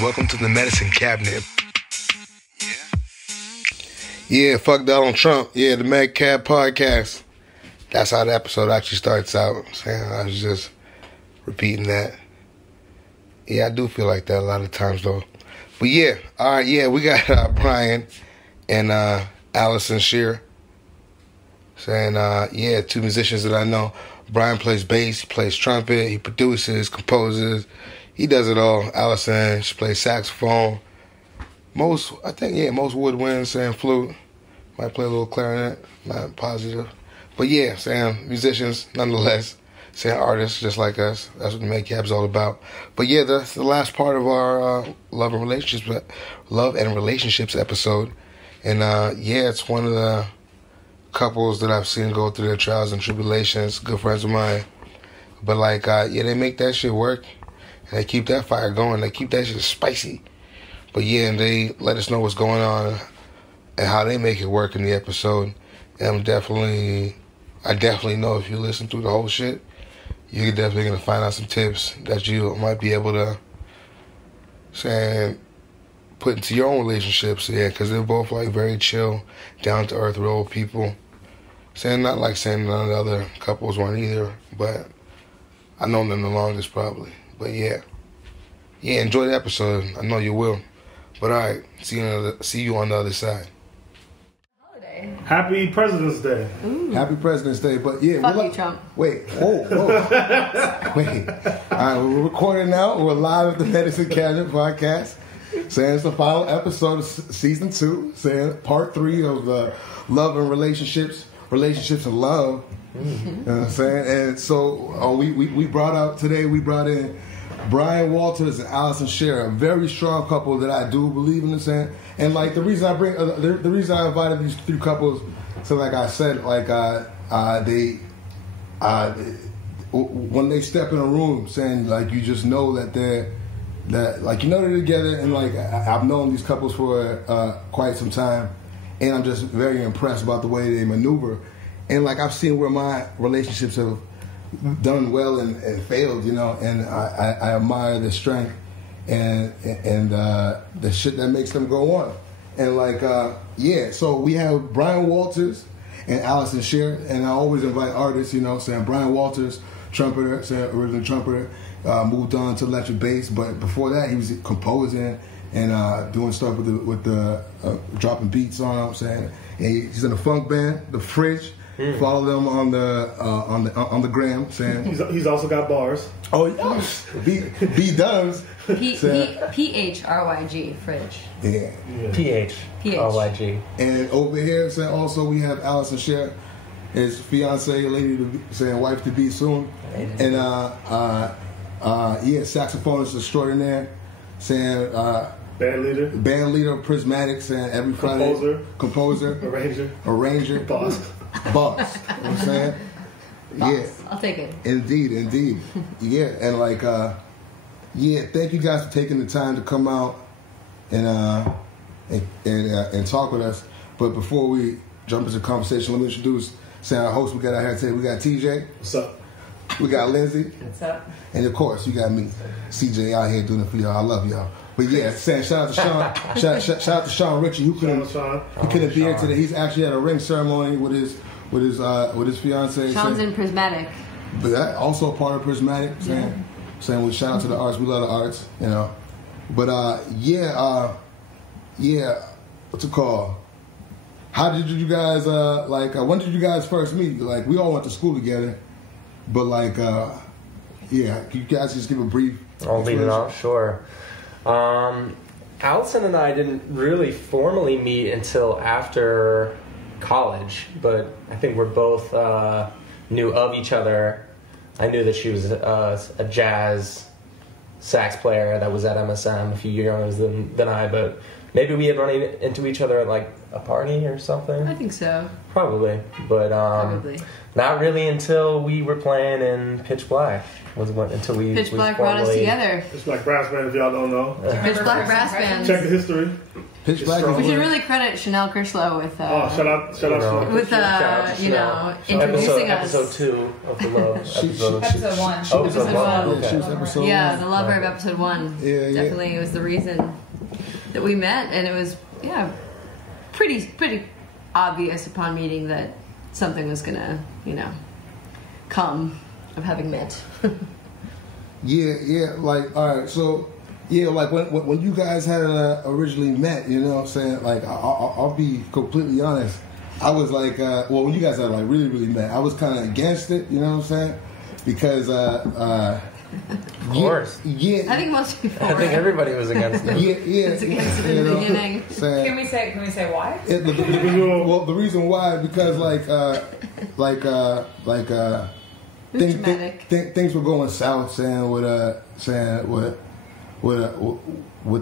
Welcome to the Medicine Cabinet. Yeah, fuck Donald Trump. Yeah, the MedCab podcast. That's how the episode actually starts out. I was just repeating that. Yeah, I do feel like that a lot of times though. But yeah, all right, yeah, we got Brian and Allison Shearer. Saying, yeah, two musicians that I know. Brian plays bass, he plays trumpet, he produces, composes, he does it all. Allison, she plays saxophone. Most woodwinds and flute. Might play a little clarinet, not positive. But yeah, saying musicians nonetheless. Saying artists just like us. That's what the MedCab's all about. But yeah, that's the last part of our love and relationships episode. And yeah, it's one of the couples that I've seen go through their trials and tribulations, good friends of mine. But like, yeah, they make that shit work. And they keep that fire going. They keep that shit spicy. But yeah, and they let us know what's going on and how they make it work in the episode. And I definitely know if you listen through the whole shit, you're definitely going to find out some tips that you might be able to put into your own relationships. Yeah, because they're both like very chill, down to earth, real people. Not like saying none of the other couples weren't either, but I know them the longest probably. But yeah, enjoy the episode. I know you will. But all right, see you on the other side. Happy President's Day. Ooh. Happy President's Day. But yeah, fuck you, Trump. Wait, whoa. Wait. All right, we're recording now. We're live at the Medicine Cabinet podcast. Saying it's the final episode of season 2. Saying part 3 of the love and relationships and love. Mm-hmm. You know what I'm saying? And so we brought in Brian Walters and Allison Shearer, a very strong couple that I do believe in. Saying, and like the reason I invited these 3 couples, so like I said, like when they step in a room, saying like you just know that they're together, and like I've known these couples for quite some time, and I'm just very impressed about the way they maneuver, and like I've seen where my relationships have done well and failed, you know, and I admire the strength and the shit that makes them go on, and like yeah, so we have Brian Walters and Allison Shearer, and I always invite artists, you know, saying Brian Walters, trumpeter, original trumpeter. Moved on to electric bass, but before that he was composing and doing stuff with the dropping beats on. I'm saying, and he's in a funk band, The Fridge. Follow them on the gram. Saying he's also got bars. Oh yeah, B Dubs. PHRYG Fridge. Yeah. PHRYG. And over here, saying also we have Allison Shearer, his fiance, wife to be soon, and yeah, saxophonist extraordinaire, saying band leader, Prismatic, saying every Friday, composer, arranger, boss. You know what I'm saying? Boss. Yeah, I'll take it. Indeed. Yeah, and like yeah, thank you guys for taking the time to come out and talk with us. But before we jump into the conversation, let me introduce our host we got out here today. We got TJ. What's up? We got Lindsay. What's up? And of course, you got me, CJ, out here doing it for y'all. I love y'all. But yeah, saying shout out to Sean, shout out to Sean Ritchie, who couldn't be here today. He's actually at a ring ceremony with his fiance. Sean's in Prismatic. But that also part of Prismatic. Saying we shout out to the arts. We love the arts, you know. But yeah, what's it called? How did you guys when did you guys first meet? Like we all went to school together. But like, yeah, can you guys just give a brief? I'll lead it off, sure. Allison and I didn't really formally meet until after college, but I think we're both knew of each other. I knew that she was a jazz sax player that was at MSM a few years younger than I, but maybe we had run into each other at like a party or something. I think so. Probably, but not really until we were playing in Pitch Black. Pitch Black brought us together. Pitch Black Brass Band, if y'all don't know. Pitch Black Brass Band. Check the history. Pitch Black. strong. We should really credit Chanel Kirschlow with Oh, shout out You know, to with shout out to you know, Chanel. introducing us. Episode 2 of the Love episode. Episode 1. Oh, episode Episode 1. one. Yeah, she was Okay. episode Yeah, one. the lover of episode 1. Yeah, yeah. Definitely was the reason that we met, and it was pretty obvious upon meeting that something was gonna, come of having met. Yeah, like, all right, so, yeah, like, when you guys had originally met, you know what I'm saying, like, I'll be completely honest, I was like, when you guys had, like, really, really met, I was kind of against it, you know what I'm saying, because, Of course. yeah, I think most people. I think were. everybody was against it. yeah, It's against it in you the know, beginning. saying- Can we say why? well, the reason why, because It was dramatic. things were going south, saying with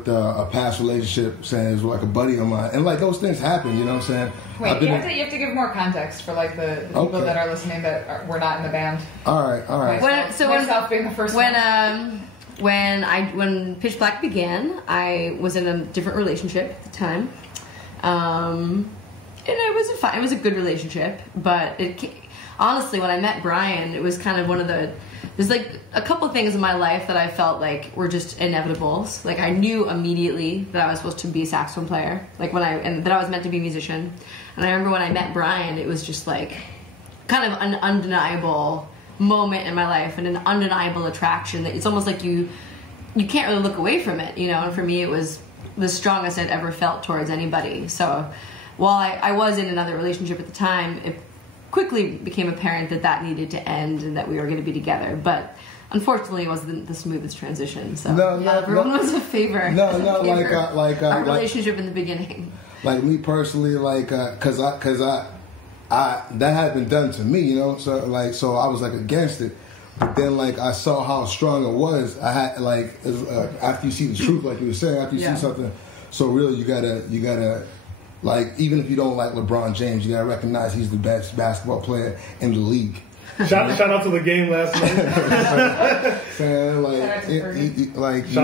a past relationship, saying it was like a buddy of mine, and like those things happen, you know what I'm saying? Wait, I've you been have to give more context for like the people Okay. that are listening that were not in the band. all right. Myself being the first when one. when Pitch Black began, I was in a different relationship at the time, and it was fine. It was a good relationship, but honestly, when I met Brian, it was kind of one of the. There's like a couple things in my life that I felt like were just inevitables. Like I knew immediately that I was supposed to be a saxophone player, and that I was meant to be a musician. And I remember when I met Brian, it was just like kind of an undeniable moment in my life and an undeniable attraction that it's almost like you can't really look away from it, you know. And for me, it was the strongest I'd ever felt towards anybody. So while I was in another relationship at the time, it quickly became apparent that needed to end and that we were going to be together. But unfortunately, it wasn't the smoothest transition. So everyone was a favor. Our relationship in the beginning. Like me personally, like cause I that had been done to me, you know. So I was like against it, but then like I saw how strong it was. I had like after you see the truth, like you were saying, after you see something so real, you gotta. Like, even if you don't like LeBron James, you gotta recognize he's the best basketball player in the league. Shout out to the game last night. Shout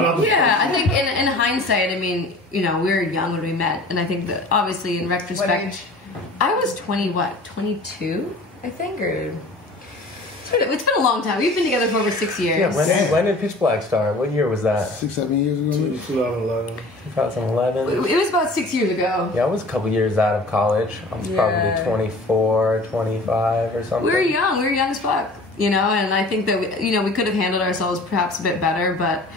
out to I think in hindsight, I mean, you know, we were young when we met, and I think that obviously in retrospect, What age? I was 22, I think, or it's been a long time. We've been together for over 6 years. Yeah, when did Pitch Black start? What year was that? 6-7 years ago. 2011. 2011. It was about 6 years ago. Yeah, I was a couple years out of college. I was probably 24, 25 or something. We were young as fuck, you know, and I think that we could have handled ourselves perhaps a bit better, but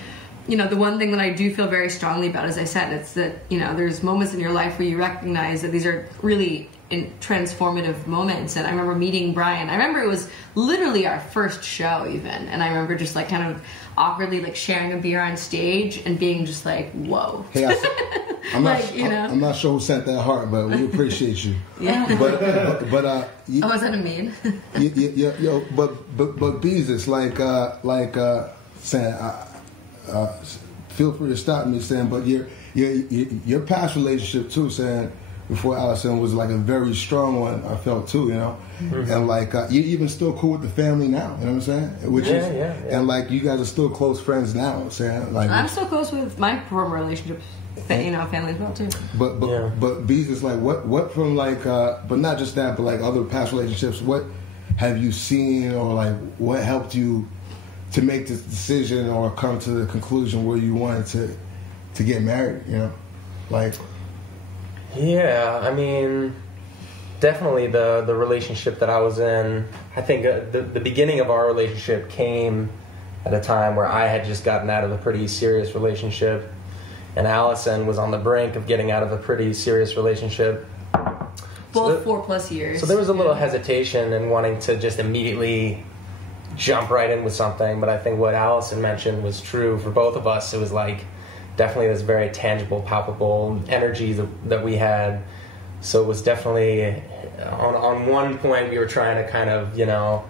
you know, the one thing that I do feel very strongly about, as I said, it's that, you know, there's moments in your life where you recognize that these are really transformative moments. And I remember meeting Brian. I remember it was literally our first show even, and I remember just like kind of awkwardly like sharing a beer on stage and being just like, whoa. Hey, I'm I'm not sure who sent that heart, but we appreciate you. Yeah. But Was that a mean? but Beezus, saying, feel free to stop me, saying, but your past relationship too, saying, before Allison was like a very strong one, I felt too, you know, and like you're even still cool with the family now, you know what I'm saying? Which is, and like you guys are still close friends now, saying like I'm still close with my former relationships, you know, family as well too. But Bees is like what from like but not just that, but like other past relationships. What have you seen, or like what helped you to make this decision or come to the conclusion where you wanted to get married? You know, like. Yeah, I mean, definitely the relationship that I was in, I think the beginning of our relationship came at a time where I had just gotten out of a pretty serious relationship, and Allison was on the brink of getting out of a pretty serious relationship. Both 4+ years. So there was a little hesitation and wanting to just immediately jump right in with something, but I think what Allison mentioned was true for both of us. It was like definitely this very tangible, palpable energy that we had. So it was definitely on one point we were trying to kind of, you know,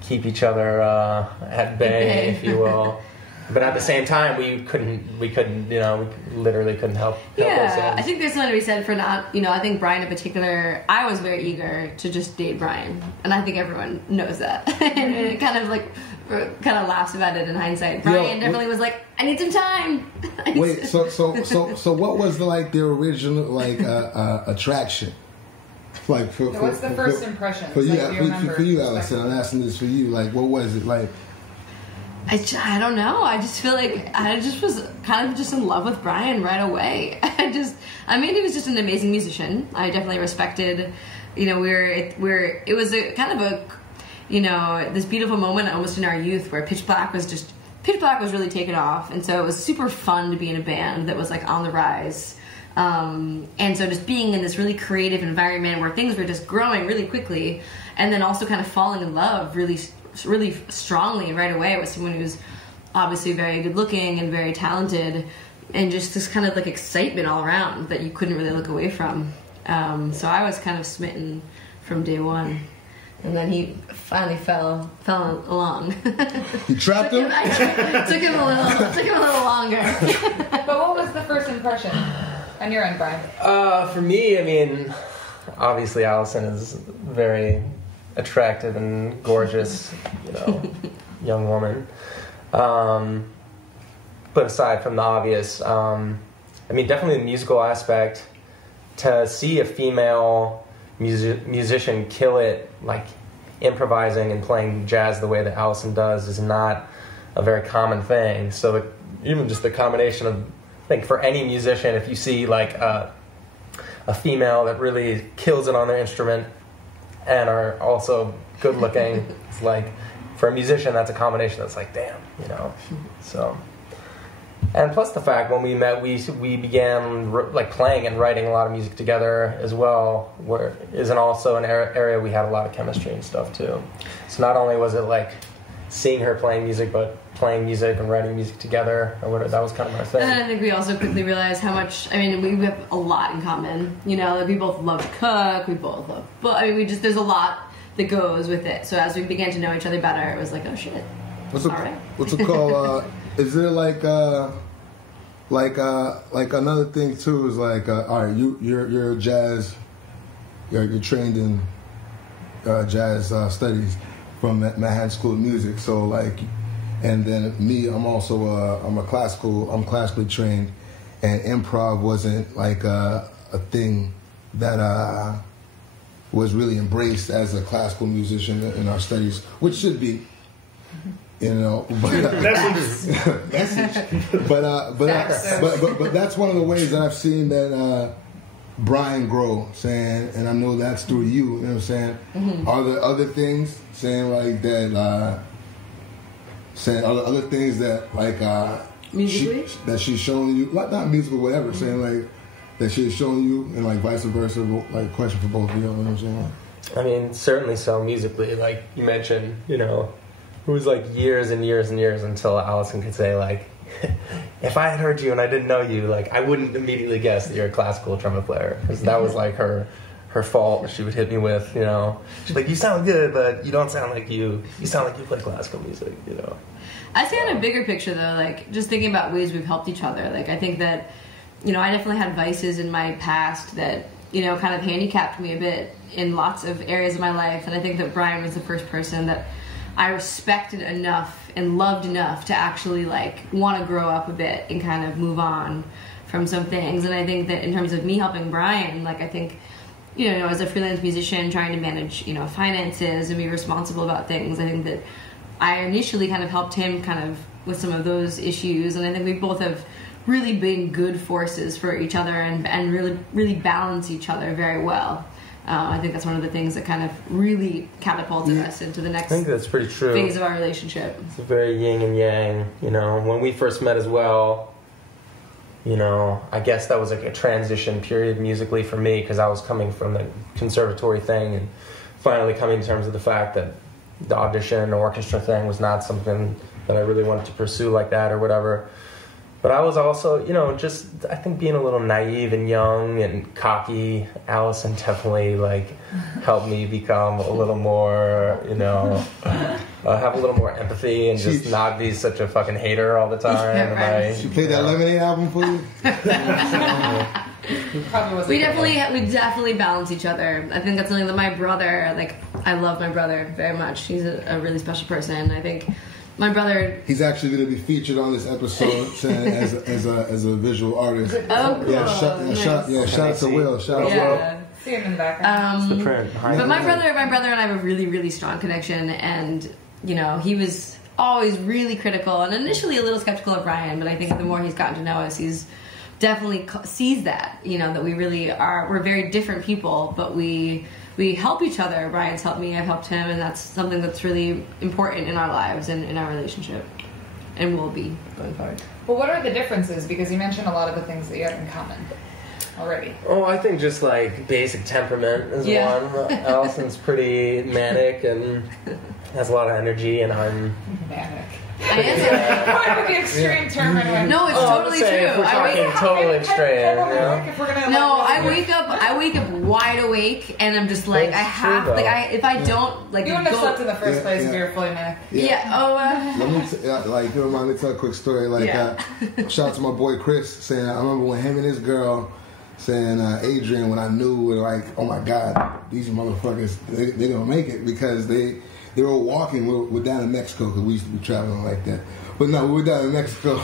keep each other at bay, if you will. But at the same time, we couldn't, you know, we literally couldn't help ourselves. I think there's something to be said for not, you know, I think Brian in particular, I was very eager to just date Brian, and I think everyone knows that. And it kind of like kind of laughs about it in hindsight. Brian definitely was like, I need some time. Wait, so what was the original attraction? Like what's the first impression? For you, Allison? I'm asking this for you. Like, what was it like? I don't know. I just feel like I just was kind of just in love with Brian right away. He was just an amazing musician. I definitely respected, it was a kind of a, this beautiful moment almost in our youth where Pitch Black was really taken off. And so it was super fun to be in a band that was like on the rise. And so just being in this really creative environment where things were just growing really quickly and then also kind of falling in love really strongly right away with someone who's obviously very good looking and very talented and just this kind of like excitement all around that you couldn't really look away from. So I was kind of smitten from day one. And then he finally fell along. You trapped him? Took him a little longer. But what was the first impression on your end, Brian? For me, obviously Allison is very attractive and gorgeous, young woman. But aside from the obvious, definitely the musical aspect. To see a female musician kill it, like improvising and playing jazz the way that Allison does, is not a very common thing. So even just the combination of, I think for any musician, if you see like a female that really kills it on their instrument and are also good looking, it's like, for a musician, that's a combination that's like, damn, so. And plus the fact when we met, we began playing and writing a lot of music together as well, where is also an area we had a lot of chemistry and stuff too. So not only was it like seeing her playing music, but playing music and writing music together, or whatever, that was kind of our thing. And I think we also quickly realized how much, we have a lot in common. We both love to cook, we both love there's a lot that goes with it. So as we began to know each other better, it was like, oh shit. What's it called? Is there like another thing too? Is like, all right, you're jazz, you're trained in jazz studies from Manhattan School of Music. So like, and then me, I'm classically trained, and improv wasn't like a thing that was really embraced as a classical musician in our studies, which should be. But that's one of the ways that I've seen that Brian grow, and I know that's through you. You know what I'm saying? Mm-hmm. Are there other things like that? Are there other things that musically that she's showing you, not musical, whatever. Mm-hmm. Saying like that she's showing you, and like vice versa. Like question for both of you. You know what I'm saying? Certainly so musically. Like you mentioned, it was like years and years and years until Allison could say like, if I had heard you and I didn't know you, like I wouldn't immediately guess that you're a classical trumpet player, because that was like her fault. She would hit me with, she's like, you sound good, but you don't sound like you sound like you play classical music, I say on a bigger picture though, like just thinking about ways we've helped each other. Like I think that, I definitely had vices in my past that, kind of handicapped me a bit in lots of areas of my life, and I think that Brian was the first person that I respected enough and loved enough to actually like want to grow up a bit and kind of move on from some things. And I think that in terms of me helping Brian, like I think, as a freelance musician trying to manage, finances and be responsible about things, I think that I initially kind of helped him kind of with some of those issues. And I think we both have really been good forces for each other and really, really balance each other very well. I think that's one of the things that kind of really catapulted us into the next I think that's pretty true. Phase of our relationship. It's very yin and yang, When we first met as well, I guess that was like a transition period musically for me, because I was coming from the conservatory thing and finally coming to terms with the fact that the audition orchestra thing was not something that I really wanted to pursue like that or whatever. But I was also, just, I think being a little naive and young and cocky, Allison definitely, helped me become a little more, have a little more empathy and just not be such a fucking hater all the time. Yeah, right. She played that Lemonade album for you? We definitely balance each other. I think that's something that my brother, I love my brother very much. He's a really special person. I think, My brother. He's actually going to be featured on this episode as a visual artist. Oh, cool. Shout out to Will. Shout out to Will. See him in the background. the print behind But my brother and I have a really, really strong connection, and you know, he was always really critical and initially a little skeptical of Brian, but I think the more he's gotten to know us, he's definitely sees that, you know, that we really are, we're very different people, but we help each other. Brian's helped me, I've helped him, and that's something that's really important in our lives and in our relationship, and will be going forward. Well, what are the differences? Because you mentioned a lot of the things that you have in common already. Oh, I think just like basic temperament is one. Allison's pretty manic and has a lot of energy, and I'm Manic. I am. What would the extreme term anyway? No, it's totally true. If we're talking totally extreme, If we're gonna, No, I wake up wide awake, and I'm just like, That's I have, true, though. like, if I don't, like, You wouldn't have go, slept in the first place if yeah. you were fully manic. Let me like, you remind me to tell a quick story. Like, shout out to my boy Chris saying, I remember when him and his girl saying, Adrian, when I knew, like, oh my God, these motherfuckers, they don't make it, because they were walking. We're down in Mexico, because we used to be traveling like that. But no, we were down in Mexico.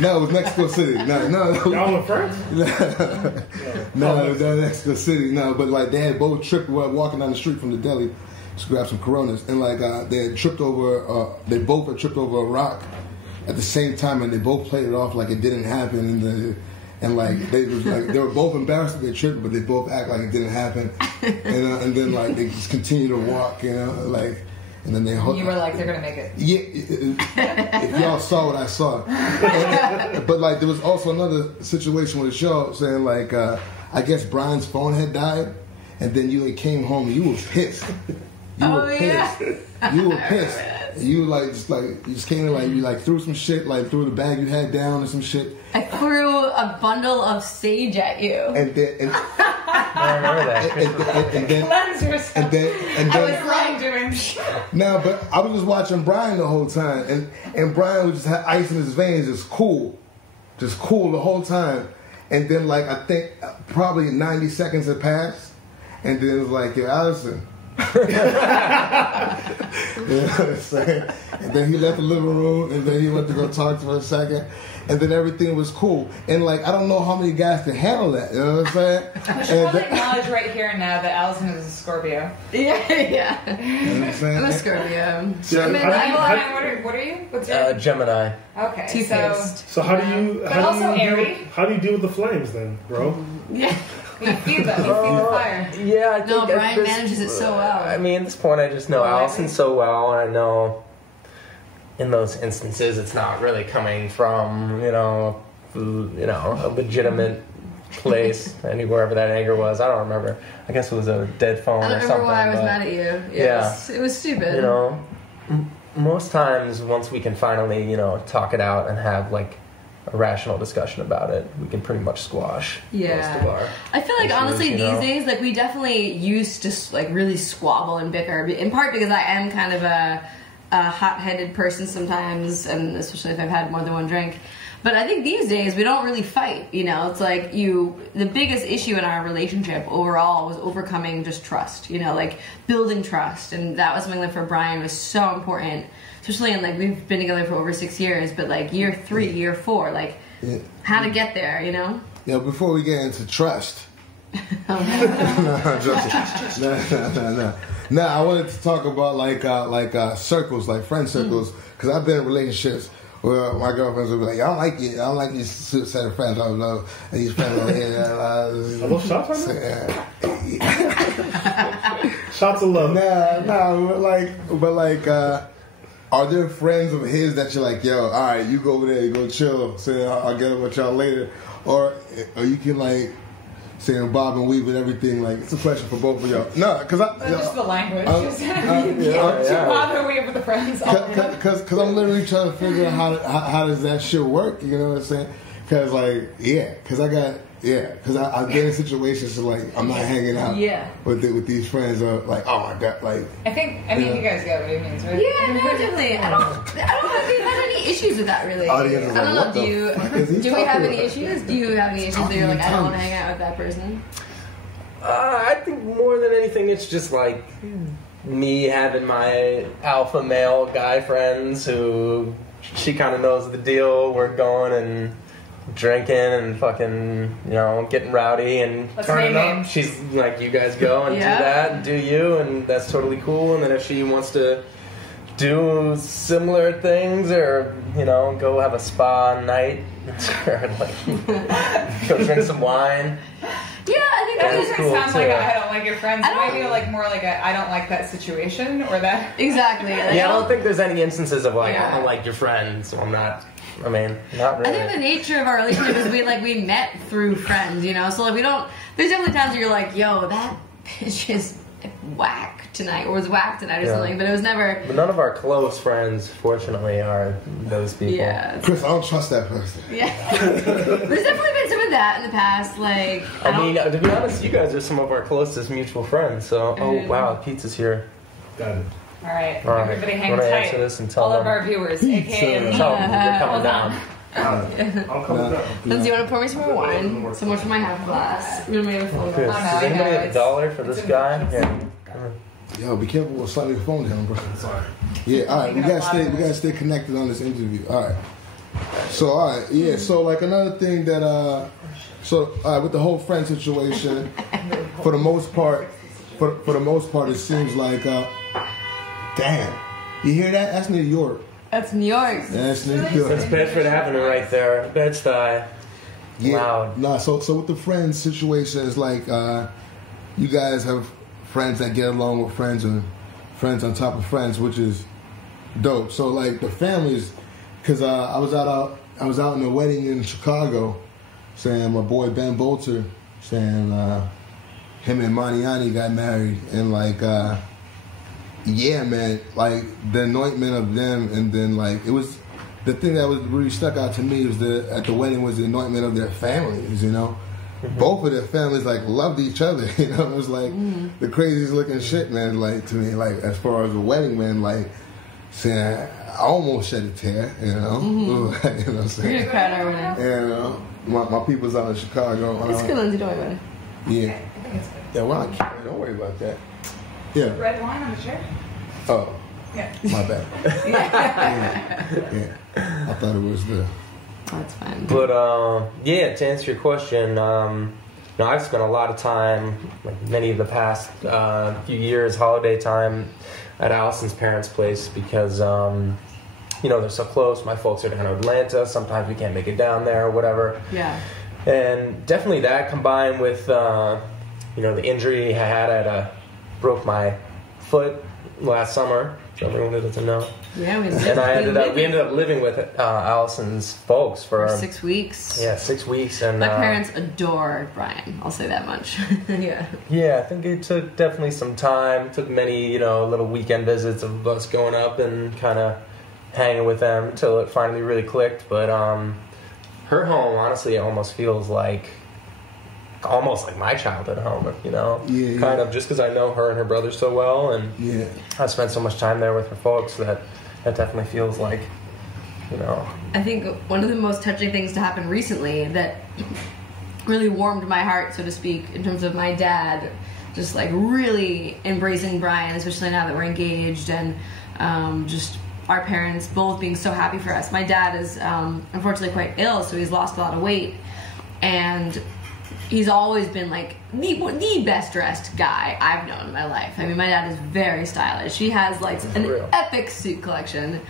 No, it was Mexico City. No. Y'all were friends? No, it was down in Mexico City. No, but like they had both tripped, walking down the street from the deli to grab some Coronas, and like they had tripped over. They both had tripped over a rock at the same time, and they both played it off like it didn't happen, and like they were both embarrassed that they tripped, but they both act like it didn't happen, and then like they just continue to walk, you know, like. And then they You were like, they're gonna make it. Yeah, if y'all saw what I saw. But like there was also another situation with the show saying like I guess Brian's phone had died, and then you like, came home and you were pissed. You were pissed. You were pissed. You like you just came in like you like threw some shit, like threw the bag you had down or some shit. I threw a bundle of sage at you. And then I remember that. and then Cleanse yourself. and then I was wrongdoing. no, but I was just watching Brian the whole time, and Brian would just have ice in his veins, just cool the whole time. And then, like, I think probably 90 seconds had passed, and then it was like, yo, Allison. You know what I'm saying? And then he left the living room, and then he went to go talk to her a second, and then everything was cool. And like, I don't know how many guys can handle that. You know what I'm saying? We should probably acknowledge right here and now that Allison is a Scorpio. Yeah. You know what I'm saying? I'm a Scorpio. What are you? What's your Gemini. Okay. Toothpaste. So how do you? But also airy. How do you deal with the flames then, bro? Yeah. You feed them. You feed the fire. Yeah, I think No, at Brian this- manages it so well. I mean, at this point, I just know Allison so well, and I know in those instances, it's not really coming from a legitimate place, wherever that anger was. I don't remember. I guess it was a dead phone I or don't something. remember why I was mad at you. It was stupid. You know, most times once we can finally, talk it out and have like a rational discussion about it, we can pretty much squash most of our I feel like issues, honestly these days, like we definitely used to like really squabble and bicker, in part because I am kind of a hot-headed person sometimes, and especially if I've had more than one drink. But I think these days we don't really fight, It's like the biggest issue in our relationship overall was overcoming just trust, like building trust. And that was something that for Brian was so important, especially in like, we've been together for over 6 years, but like year 3, year 4, like how to get there, Yeah, before we get into trust. No, I'm joking. No. No, I wanted to talk about like circles, like friend circles, because I've been in relationships where my girlfriends will be like, I don't like you. I don't like these set of friends. I don't know. And these friends over here. Are those shots right now? Shots of love. But are there friends of his that you're like, yo, all right, you go over there, you go chill, say I'll get up with y'all later, or you can like say bob and weave and everything? Like, it's a question for both of y'all. No, because just the language. yeah. Bob and weave with the friends. Because I'm literally trying to figure out how does that shit work. You know what I'm saying? Because I've been in situations where like I'm not hanging out with these friends, or like, oh my god, like. I mean, you guys get what he means, right? Yeah, no, definitely. I don't think we've had any issues with that, really. Audience is I don't like, know. what Do we have any issues? Do you have any issues that you're like, I don't want to hang out with that person? I think more than anything, it's just like me having my alpha male guy friends who she kind of knows the deal. We're going and drinking and fucking, getting rowdy and Let's turning name up. names. She's like, you guys go and do that and do you, and that's totally cool. And then if she wants to do similar things or, go have a spa night or like go drink some wine. Yeah, I think That's That cool, sounds too. like I don't like your friends. I It might don't- be like more like I don't like that situation or that. exactly. Like, Yeah, I don't think there's any instances of like, Yeah. I don't like your friend, so I'm not, not I really. think the nature of our relationship is we met through friends, So like we don't. There's definitely times where you're like, yo, that bitch is whack tonight, or was whack tonight, or Yeah. something. But it was never. But none of our close friends, fortunately, are those people. Yeah. Chris, I don't trust that person. Yeah. There's definitely been some of that in the past. Like I mean, to be honest, you guys are some of our closest mutual friends. So, Mhm. oh wow, pizza's here. Got it. All right, All right. everybody hang Wanna tight. answer this and tell All of them? our viewers, aka me. Tell them you're coming Hold down. on. I'll come down. Lindsay, you want to pour me some more wine? So much for my half glass. You're made of full Good. glass. no, Does I anybody know, have it's- $1 for this it's guy? in- Yeah. Yo, be careful with sliding your phone down, bro. Sorry. Yeah, all right. We Making a gotta lot stay. of We gotta stay connected on this interview. All right. So, all right. Yeah. So, like another thing that, with the whole friend situation, for the most part, it seems like, damn, you hear that? That's New York. That's New York. That's New That's York. Bedford Avenue right there. Bed-Stuy. Yeah. Loud. Nah. So with the friends situation, it's like you guys have friends that get along with friends and friends on top of friends, which is dope. So like the families, because I was out in a wedding in Chicago, saying my boy Ben Bolter, saying him and Maniani got married, and like yeah, man, like the anointment of them, and then like it was the thing that was really stuck out to me was at the wedding was the anointment of their families, Both of their families like loved each other, It was like the craziest looking shit, man. Like to me, like as far as the wedding, man, like saying I almost shed a tear, you know what I'm You're saying? gonna cry at our wedding. And my people's out in Chicago. It's good, Lindsay. Don't worry about it. Yeah, I think it's good. yeah. Well, don't worry about that. Yeah. Red wine on the chair. Oh, Yeah. my bad. yeah. I thought it was the. That's fine. But yeah, to answer your question, I've spent a lot of time, like many of the past few years, holiday time at Allison's parents' place because they're so close. My folks are down in Atlanta. Sometimes we can't make it down there or whatever. Yeah. And definitely that combined with the injury I had, broke my foot last summer. For everyone that doesn't know. Yeah, we ended up living with Allison's folks for 6 weeks. Yeah, 6 weeks, and My parents adore Brian. I'll say that much. Yeah. yeah, I think it took definitely some time. Took many, little weekend visits of us going up and kind of hanging with them until it finally really clicked. But her home, honestly, it almost feels like my childhood home, Yeah, kind of just because I know her and her brother so well, and Yeah. I spent so much time there with her folks that definitely feels like, I think one of the most touching things to happen recently that really warmed my heart, so to speak, in terms of my dad just like really embracing Brian, especially now that we're engaged, and just our parents both being so happy for us. My dad is unfortunately quite ill, so he's lost a lot of weight, and he's always been like the best dressed guy I've known in my life. I mean, my dad is very stylish. He has like an real. epic suit collection.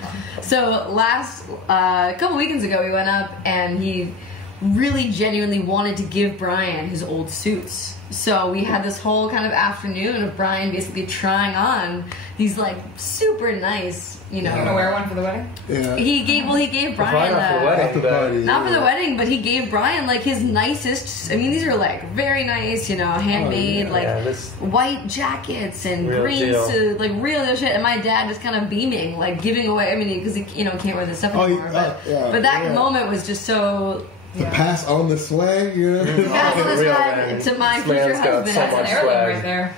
So last couple weekends ago, we went up and he really genuinely wanted to give Brian his old suits. So we had this whole kind of afternoon of Brian basically trying on these like super nice, You gonna wear one for the wedding? Yeah. He gave Brian Probably not for the wedding, After but- party. not for the wedding, but he gave Brian like his nicest. I mean, these are like very nice, handmade, like Yeah, this- white jackets and Real green deal. suit, like real shit. And my dad just kind of beaming, like giving away. I mean, because he can't wear this stuff Oh, anymore. yeah, but that yeah. moment was just so. To pass on the swag, Pass on this Real swag man. to my This future man's got husband. so That's an much heirloom swag. right there.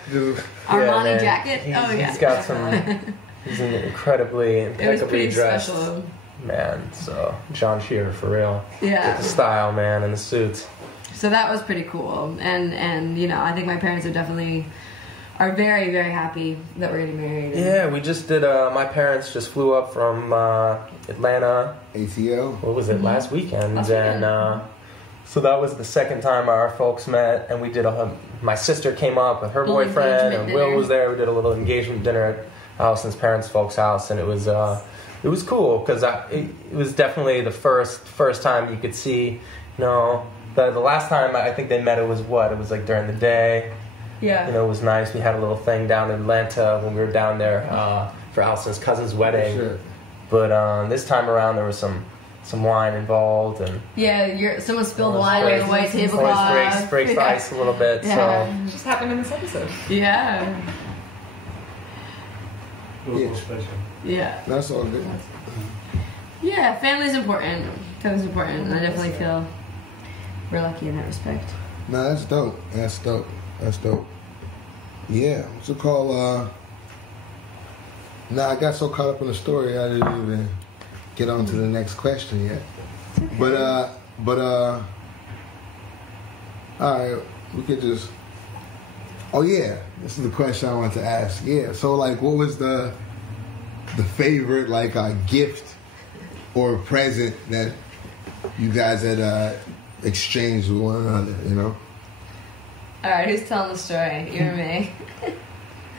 Armani man. jacket. He's, Oh yeah, he's got some. He's an incredibly, it was impeccably pretty dressed special. man. So John Shearer for real. Yeah. With the style, man, and the suits. So that was pretty cool, and I think my parents have definitely are very, very happy that we're getting married. Yeah, we just did. My parents just flew up from Atlanta. ATL. What was it? Last weekend, Last weekend. and so that was the second time our folks met, and we did my sister came up with her Little boyfriend, engagement and Will dinner. was there. We did a little engagement dinner at Allison's parents' folks' house, and it was cool because it was definitely the first time you could see, the last time I think they met, it was like during the day. Yeah. It was nice. We had a little thing down in Atlanta when we were down there for Allison's cousin's wedding. Sure. But this time around, there was some wine involved, and Yeah, someone spilled Always wine on breaks- the white always tablecloth. breaks the ice a little bit. Yeah. It just happened in this episode. Yeah. It was a little special. Yeah. That's all good. Yeah, family's important. Family's important, and I definitely feel we're lucky in that respect. Nah, that's dope. That's dope. That's dope. Yeah. What's it called? Nah, I got so caught up in the story I didn't even get on to the next question yet. But all right, we could just. Oh yeah, this is the question I wanted to ask. Yeah, so like, what was the favorite gift or present that you guys had exchanged with one another? All right, who's telling the story? You or me?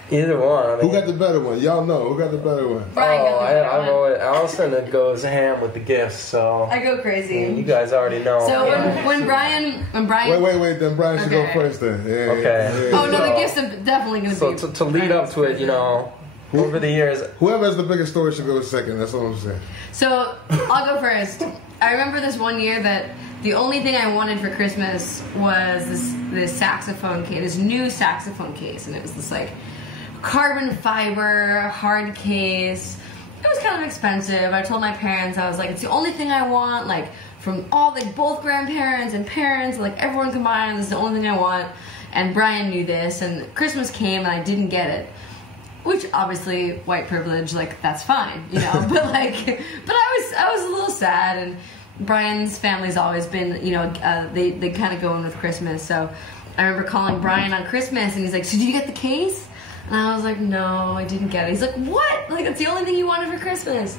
Either one. Who got the better one? Y'all know who got the better one. Brian got the better I've one. always Allison that goes ham with the gifts, so I go crazy. you guys already know. So when Brian. Wait. Then Brian should go Okay. first. Then. Yeah, Okay. yeah. Oh no, the gifts are definitely going So to be. to lead up to it, over the years, Whoever has the biggest story should go second. That's all I'm saying. So I'll go first. I remember this one year that the only thing I wanted for Christmas was this saxophone case, this new saxophone case, and it was this carbon fiber hard case. It was kind of expensive. I told my parents, I was like, it's the only thing I want, from all both grandparents and parents, everyone combined. This is the only thing I want. And Brian knew this, and Christmas came and I didn't get it. Which obviously white privilege, that's fine, But I was a little sad, and Brian's family's always been, they kind of go in with Christmas. So I remember calling Brian on Christmas, and he's like, "So did you get the case?" And I was like, "No, I didn't get it." He's like, "What? It's the only thing you wanted for Christmas?"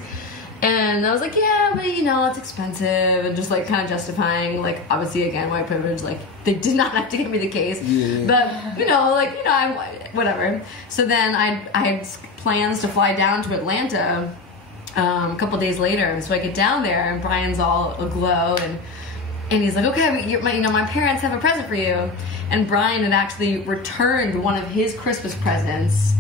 And I was like, "Yeah, but it's expensive," and just kind of justifying, obviously again white privilege, they did not have to give me the case, but whatever. So then I had plans to fly down to Atlanta a couple days later, and so I get down there, and Brian's all aglow, and he's like, "Okay, my parents have a present for you," and Brian had actually returned one of his Christmas presents.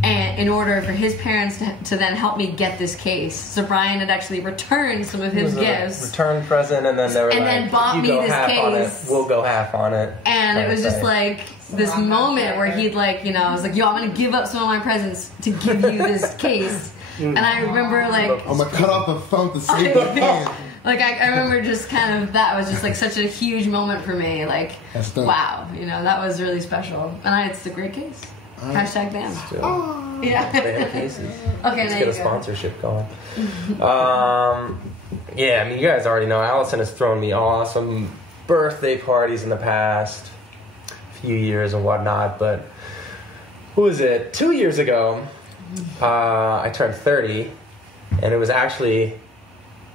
And in order for his parents to then help me get this case, so Brian had actually returned some of his gifts, return present, and then they were then bought "You me go this half on it. case. We'll go half on it." And it was just this Rock moment up where there. he'd I was like, "Yo, I'm gonna give up some of my presents to give you this case." And I remember I'm gonna cut off the phone to save the phone. I remember just kind of that was just such a huge moment for me. That's dope. Wow, that was really special. And it's a great case. Hashtag them. Yeah. They have cases. Okay, Let's there get you a go. sponsorship going. Yeah, I mean, you guys already know Allison has thrown me awesome birthday parties in the past few years and whatnot, but who was it? 2 years ago, I turned 30, and it was actually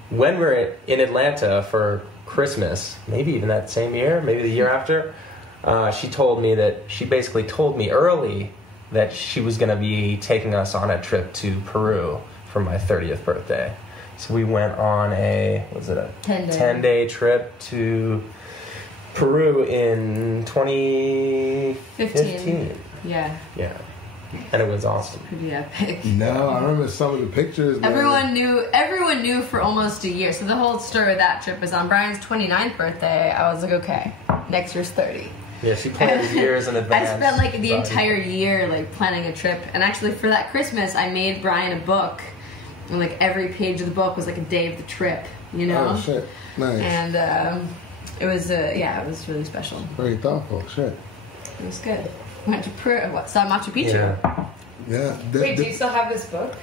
when we were in Atlanta for Christmas, maybe even that same year, maybe the year after. She basically told me early that she was going to be taking us on a trip to Peru for my 30th birthday. So we went on a 10-day trip to Peru in 2015. Yeah. Yeah. And it was awesome. Pretty epic. No, I remember some of the pictures. man. Everyone knew for almost a year. So the whole story of that trip was on Brian's 29th birthday. I was like, okay, next year's 30. Yeah, she planned years in advance. I spent the entire year planning a trip, and actually for that Christmas I made Brian a book, and every page of the book was a day of the trip, Oh shit, nice. And it was it was really special. Very thoughtful. Shit. It was good. Went to Peru. Saw Machu Picchu. Yeah. Wait, do you still have this book?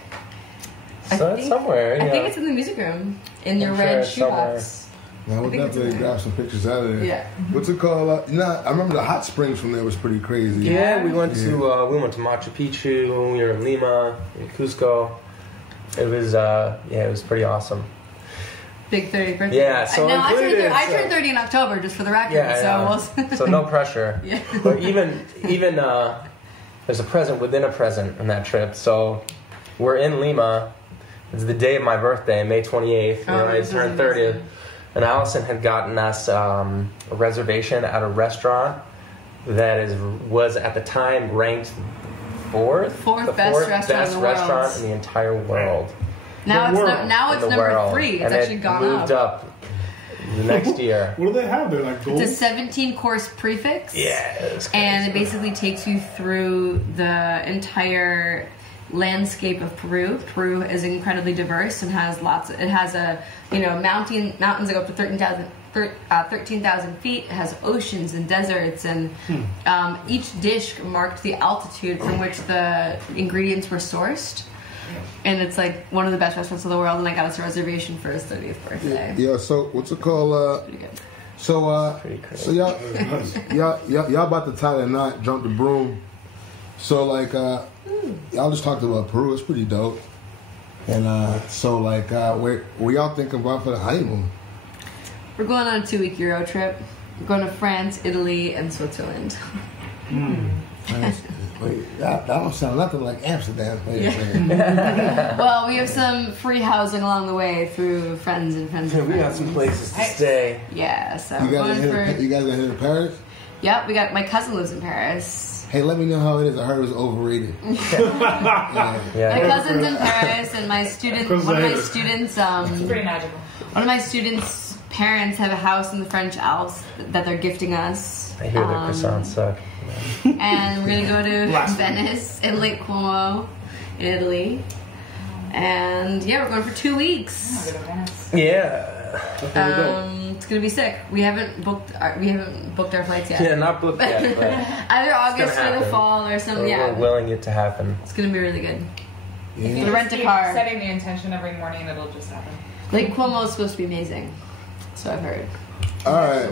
I think- Somewhere, yeah. I think it's in the music room in your I'm sure red it's somewhere. shoebox. Now we'll think it's definitely in there. grab some pictures out of there. Yeah. What's it called? I remember the hot springs from there was pretty crazy. Yeah, we went to Machu Picchu. We were in Lima, in Cusco. It was it was pretty awesome. Big 30th birthday. Yeah, so included, I turned 30 in October, just for the record. Yeah, so no pressure. Yeah. But even there's a present within a present in that trip. So we're in Lima. It's the day of my birthday, May 28th. Oh, I this is turned amazing. 30th. And Allison had gotten us a reservation at a restaurant that was at the time ranked fourth best restaurant in the world. restaurant in the entire world. Now The it's world. now it's In the number world. 3. It's And actually it gone moved up the next year. What do they have there? Like gold? It's a 17-course prefix. Yeah, it was crazy. And it basically takes you through the entire landscape of Peru. Peru is incredibly diverse and has mountains that go up to 13,000 feet. It has oceans and deserts, and each dish marked the altitude from which the ingredients were sourced. And it's like one of the best restaurants in the world, and I got us a reservation for his 30th birthday. Yeah. So what's it called? Pretty good. So Pretty crazy. so y'all about to tie the knot, jump the broom. So like y'all just talked about Peru. It's pretty dope. And where y'all thinking about for the honeymoon? We're going on a 2-week Euro trip. We're going to France, Italy, and Switzerland. Wait, that don't sound nothing like Amsterdam. Wait a second. Well, we have some free housing along the way through friends and friends. We got some places to stay. Yeah, so You we're guys going gonna for. hit Paris? Yep, we got. My cousin lives in Paris. Hey, let me know how it is. I heard it was overrated. My Yeah. cousin's in Paris, and my student. Because One of my later. students. It's pretty magical. One of my students' parents have a house in the French Alps that they're gifting us. I hear the croissants suck. And we're gonna go to Last Venice and Lake Como in Italy. And yeah, we're going for 2 weeks. I'll go to Venice. Yeah. It's gonna be sick. We haven't booked our flights yet. Yeah, not booked yet, but Either August or the happen. fall or something. we're Yeah, willing it to happen. it's gonna be really good. You We'll rent a keep car. setting the intention every morning, it'll just happen. Lake Como is supposed to be amazing, so I've heard. All right,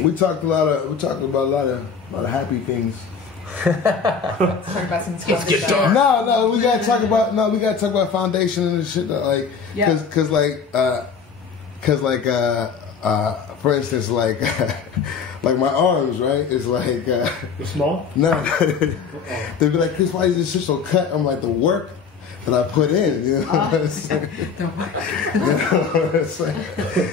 we talked about a lot of happy things. Talk about some stuff. get dark. No, we gotta talk about foundation and shit that like, Yeah. cause for instance, like like my arms, right? It's like You're small? no, they'd be like, Chris, why is this shit so cut? I'm like, the work that I put in, you know what I'm saying? You know what I'm saying?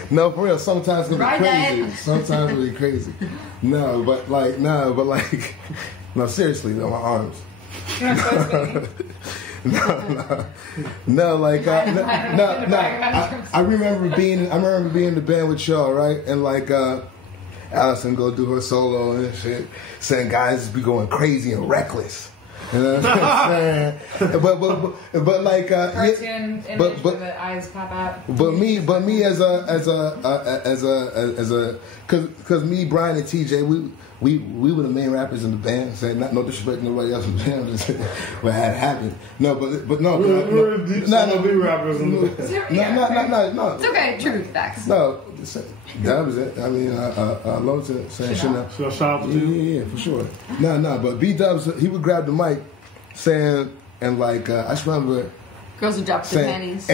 No, for real. Sometimes it'll be Right, crazy. Dad. Sometimes it'll be crazy. No, seriously, though, my arms. You're not supposed to be. No, like I remember being in the band with y'all, right? And like Allison go do her solo and shit, saying guys be going crazy and reckless. You know what I'm saying? But like Cartoon image but- where the eyes pop out. But me as a cause me, Brian and TJ, we were the main rappers in the band. Saying no disrespect to nobody else in the band, just what had happened. No, but no, We're deep no, rappers in the no. It's okay. True facts. No, that was it. I mean, Lowe's saying Chanel. So shout out to you. Yeah, for sure. No, but B-Dubs, he would grab the mic saying, and like, I just remember Girls who drop their saying, panties.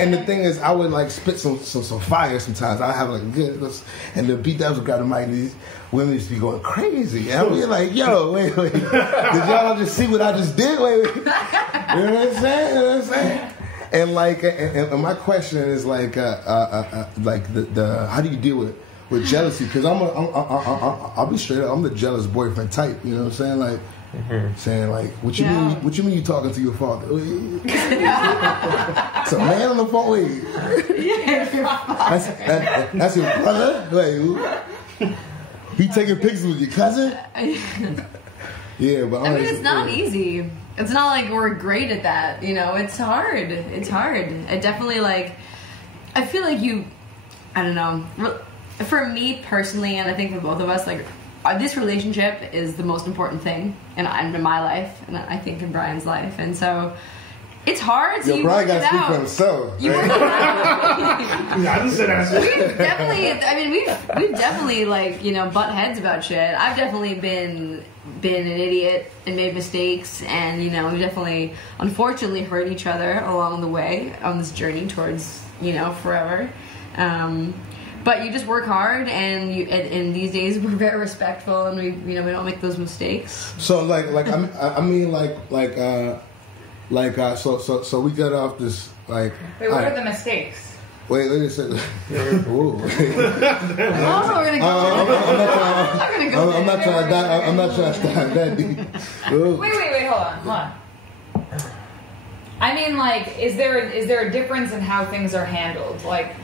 and the thing is, I would like spit some fire sometimes. I have like a good, and the B-Dubs would grab the mic, and these women used to be going crazy. And I would be like, yo, wait. Did y'all just see what I just did? Wait. You know what I'm saying? And like, and my question is like the how do you deal with jealousy? Because I'll be straight up. I'm the jealous boyfriend type. You know what I'm saying? Like, saying like, what you mean? What you mean? You talking to your father? It's a man on the phone. Wait, that's your brother. Wait, who? He taking pictures with your cousin? Yeah, but I mean, it's not easy. It's not like we're great at that, you know. It's hard. It's hard. It definitely like. I feel like I don't know. For me personally, and I think for both of us, like this relationship is the most important thing in my life, and I think in Brian's life. And so, it's hard. So Yo, you Brian work got it to speak out. for himself. You work it out. Yeah, I didn't say that. We've definitely. I mean, we've definitely like butt heads about shit. I've definitely been an idiot and made mistakes, and we've definitely, unfortunately, hurt each other along the way on this journey towards forever. But you just work hard, and these days we're very respectful, and we don't make those mistakes. So so we got off this like. Wait, what are the mistakes? Wait a second. Ooh. I'm not trying to dive that deep. Wait, hold on. I mean, like, is there a difference in how things are handled, like,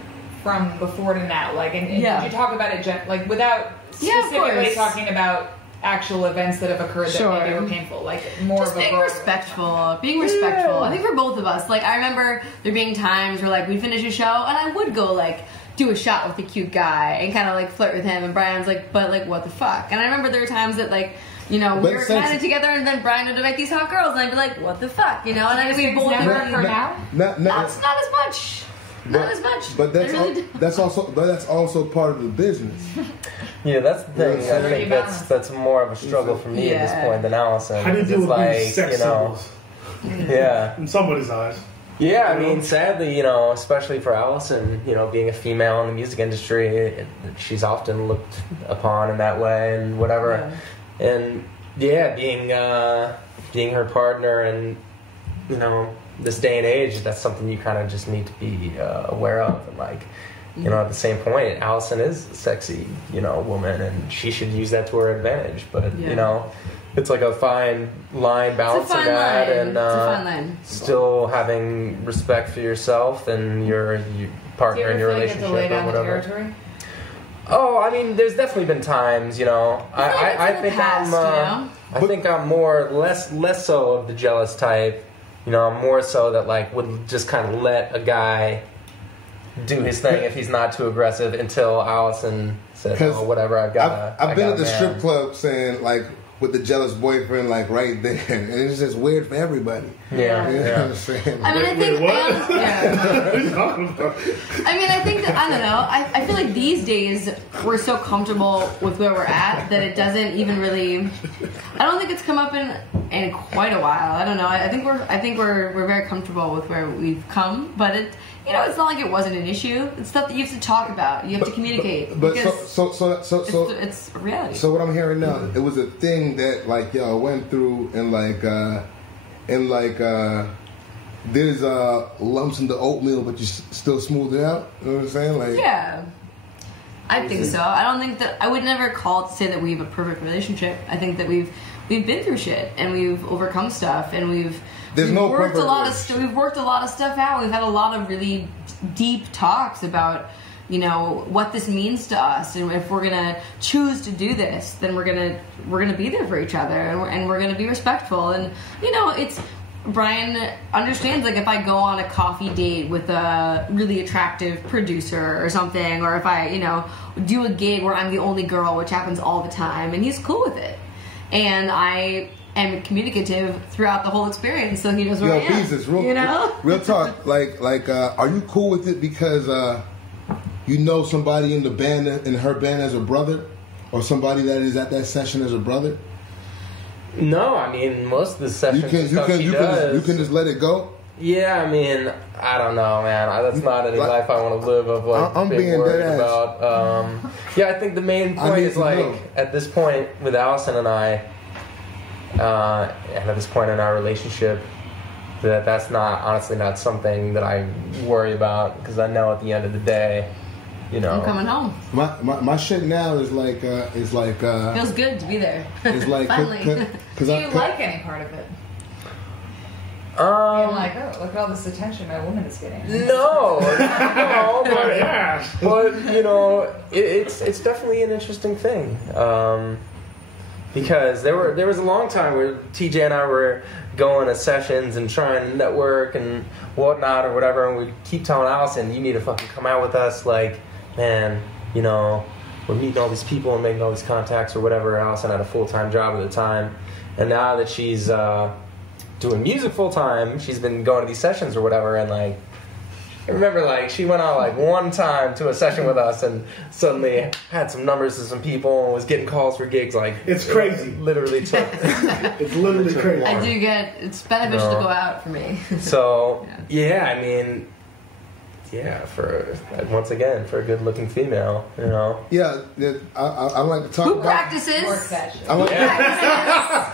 from before to now? Like, and did you talk about it, like, without specifically talking about actual events that have occurred that maybe were painful, like more just of a being respectful. I think for both of us, like I remember there being times where like we'd finish a show and I would go like do a shot with a cute guy and kind of like flirt with him, and Brian's like, but like what the fuck? And I remember there were times that like we were kind of together, and then Brian would invite these hot girls, and I'd be like, what the fuck? And I we both never occur now. Not as much. Not as much. But that's also part of the business. Yeah, that's the thing. I think that's more of a struggle for me at this point than Allison. How do you deal with these sex symbols? Yeah. In somebody's eyes. Yeah, I mean, sadly, especially for Allison, being a female in the music industry, she's often looked upon in that way and whatever. Yeah. And being her partner, and this day and age, that's something you kind of just need to be aware of. And like, at the same point, Allison is a sexy, woman, and she should use that to her advantage. But it's like a fine line balancing that, and still having respect for yourself and your partner in your relationship Do you ever feel like you have to lay down or the whatever. territory? Oh, I mean, there's definitely been times, I think I'm less so of the jealous type. I'm more so that like would just kind of let a guy do his thing if he's not too aggressive until Allison says, "Oh, whatever, I've been at the strip club saying like with the jealous boyfriend like right there, and it's just weird for everybody. Yeah, you know what I'm saying? I mean, I think. What are you talking about? I mean, I think that, I don't know. I feel like these days we're so comfortable with where we're at that it doesn't even really. I don't think it's come up in quite a while. I don't know. I think we're very comfortable with where we've come, but it. It's not like it wasn't an issue. It's stuff that you have to talk about. You have to communicate. But it's a reality. So what I'm hearing now, it was a thing that like y'all went through, and there's lumps in the oatmeal, but you still smooth it out. You know what I'm saying? Like yeah, I think so. I don't think that I would never say that we have a perfect relationship. I think that we've been through shit and we've overcome stuff and we've worked a lot of stuff out. We've had a lot of really deep talks about what this means to us, and if we're gonna choose to do this, then we're gonna be there for each other, and we're gonna be respectful. And it's Brian understands, like, if I go on a coffee date with a really attractive producer or something, or if I do a gig where I'm the only girl, which happens all the time, and he's cool with it, and I am communicative throughout the whole experience, so he knows where I am. Jesus, real talk. Like, are you cool with it because somebody in the band, in her band, as a brother, or somebody that is at that session as a brother? No, I mean, most of the sessions you can just let it go. Yeah, I mean, I don't know, man. That's not any life I want to live of. Like, I'm being worried dead about. Yeah, I think the main point is like at this point with Allison and I. And at this point in our relationship, that's honestly not something that I worry about, because I know at the end of the day, I'm coming home. My shit now is like feels good to be there. It's like finally. Do you like any part of it? You're like, oh, look at all this attention my woman is getting. No, but it's definitely an interesting thing. Because there was a long time where TJ and I were going to sessions and trying to network and whatnot or whatever, and we keep telling Allison, you need to fucking come out with us. Like, man, we're meeting all these people and making all these contacts or whatever. Allison had a full-time job at the time, and now that she's doing music full time. She's been going to these sessions or whatever, and like. I remember, like, she went out, like, one time to a session with us and suddenly had some numbers to some people and was getting calls for gigs, like... It's crazy. Literally took... It's literally crazy. I do get... It's beneficial to go out for me. So, yeah, I mean... Yeah, once again, for a good-looking female, you know? Yeah, I like to talk Who about... practices? Work session. I like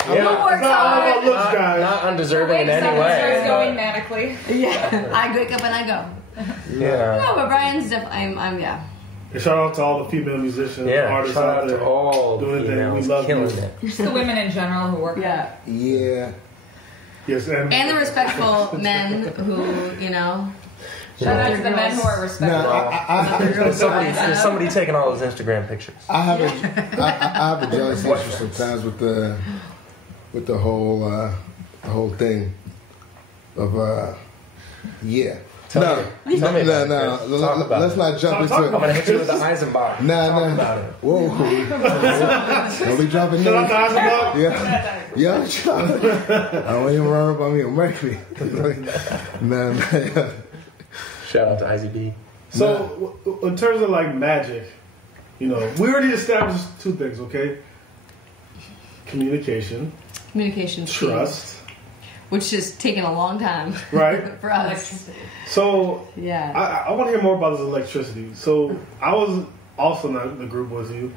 Who works hard? Looks, guys. Not undeserving in any Someone starts way. going manically. Yeah, I wake up and I go. Yeah. No, but Brian's definitely... I'm yeah. And shout out to all the female musicians, artists shout out out there to all doing the things. We females love killing you. it. Just the women in general who work. Yeah. Yeah. Yes, And the respectful men who, you know... Shout out to the men who are respectful. There's somebody taking all those Instagram pictures. I have a jealous interest sometimes with the whole thing of yeah. Tell me about it. Talk about Let's it. not jump into I'm it. gonna hit you with the Eisenbach. Nah. About it. Whoa. Don't be jumping in. Shout out to Eisenbach. Yeah. I don't even remember about me. Mercury. Nah. Shout out to IZB. So, in terms of like magic, you know, we already established two things, okay? Communication, Communication. Which has taken a long time. right? For us. So, Yeah. I want to hear more about this electricity. So, I was also in the group with you,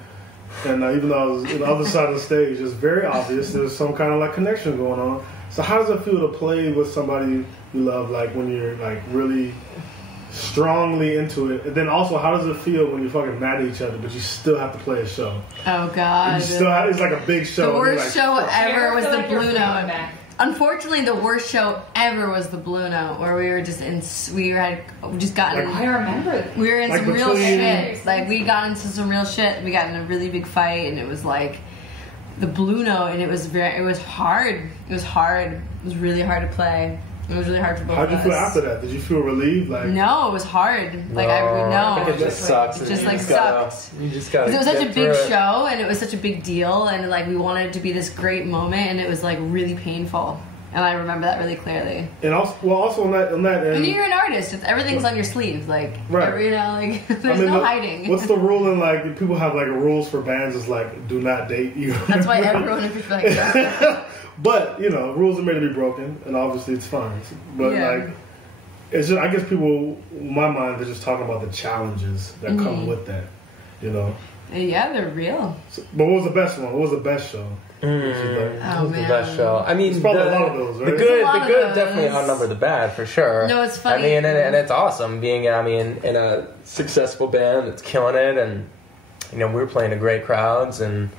and even though I was on the other side of the stage, it's very obvious there's some kind of like connection going on. So, how does it feel to play with somebody you love, like when you're like really strongly into it? And then also, how does it feel when you're fucking mad at each other, but you still have to play a show? Oh, God. You still have, it's like a big show. The worst show ever was the like you're Blue feeling Note. that. Unfortunately, the worst show ever was the Blue Note, where we were just we just gotten. I remember that. We were in Like some real between- shit. Like, we got into some real shit. We got in a really big fight, and it was like the Blue Note, and it was hard. It was hard. It was really hard to play. It was really hard for both How of did us. you feel after that? Did you feel relieved? Like, No, it was hard. Like, I think it just sucks. It just, You like, gotta- sucked. You just gotta. Because it was such a get big through it. show, and it was such a big deal, and like we wanted it to be this great moment, and it was like really painful. And I remember that really clearly. and also on that And end, you're an artist; everything's on your sleeve. Like, Right. you know, like there's no hiding. What's the rule in like people have like rules for bands? Is like do not date you. That's why everyone is like that. But you know, rules are made to be broken, and obviously it's fine. But Yeah. like, it's just I guess people, in my mind, they're just talking about the challenges that come with that. You know. Yeah, they're real. So, but what was the best one? What was the best show? Oh It was man, the best show. I mean, It's probably a lot of those, right? the There's a lot of good those. definitely outnumber the bad for sure. No, it's funny. I mean, and it's awesome being, in a successful band that's killing it, and we're playing to great crowds and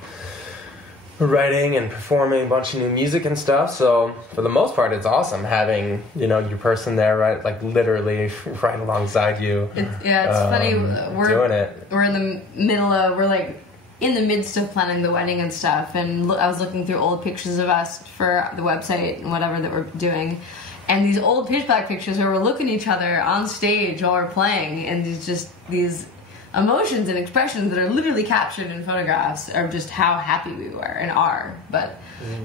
writing and performing a bunch of new music and stuff. So for the most part, it's awesome having your person there, right, like literally right alongside you. it's funny. We're doing it. We're in the middle of. We're like in the midst of planning the wedding and stuff, and I was looking through old pictures of us for the website and whatever that we're doing, and these old pitch black pictures where we're looking at each other on stage while we're playing, and these emotions and expressions that are literally captured in photographs are just how happy we were and are. But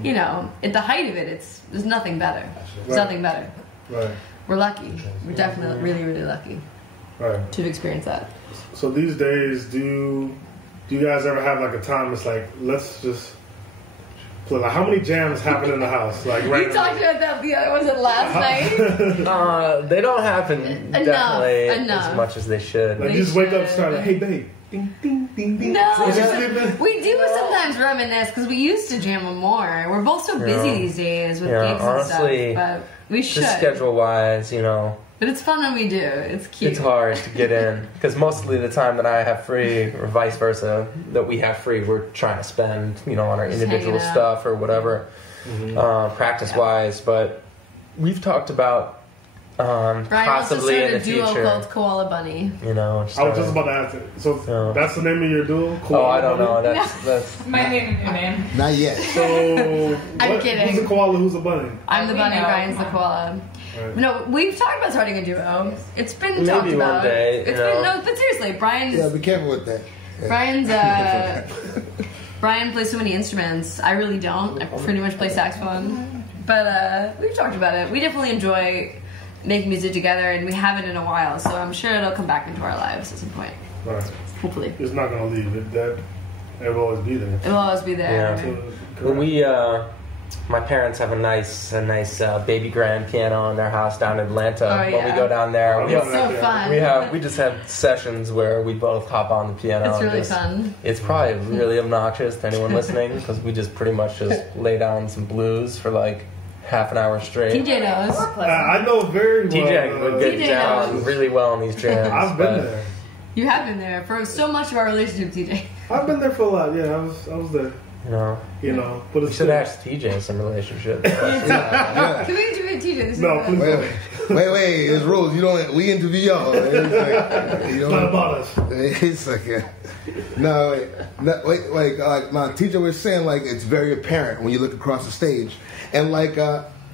at the height of it, there's nothing better. There's nothing better. Right. We're lucky. We're definitely really, really lucky Right. to have experienced that. So these days, do you guys ever have like a time it's like let's just play? Like, how many jams happen in the house? Like We right talked about that was it last night? They don't happen definitely enough. as much as they should. Like you just wake up and start like, hey babe, ding ding ding ding. No, Is she sleeping? we do sometimes reminisce because we used to jam more. We're both so busy these days with gigs honestly, and stuff, but we should. just schedule wise, But it's fun when we do. It's cute. it's hard to get in because mostly the time that I have free, or vice versa, that we have free, we're trying to spend, on our Just individual hanging out. stuff or whatever, practice wise. But we've talked about Brian possibly in also the started a duo future, called Koala Bunny. I was just about to ask it. So that's the name of your duo? Oh, I don't know. That's My name, your name. Not yet. So I'm kidding. Who's a koala? Who's a bunny? I'm the We bunny, know. Brian's the koala. Right. No, we've talked about starting a duo. It's been Maybe talked one about. day, It's been but seriously, Brian's Yeah, be careful with that. Yeah. Brian's Brian plays so many instruments. I really don't. I pretty much play saxophone. But we've talked about it. We definitely enjoy making music together, and we haven't in a while, so I'm sure it'll come back into our lives at some point. Right. Hopefully. It's not going to leave. It'll always be there. It'll always be there. Yeah. When we, my parents have a nice baby grand piano in their house down in Atlanta. Oh, When yeah. we go down there, It's so fun. we just have sessions where we both hop on the piano. It's really and fun. It's probably really obnoxious to anyone listening because we just pretty much just lay down some blues for like half an hour straight. TJ knows. I know very well. TJ would get TJ down knows. really well in these jams. I've been there. You have been there for so much of our relationship, TJ. I've been there for a lot. Yeah, I was there. But We it's should ask TJ some relationships. Can we interview TJ? This is No, fun. please. Wait. There's rules. You don't. We interview y'all. It's like, you It's not don't. about us. It's like wait. Like my teacher was saying, like it's very apparent when you look across the stage, and like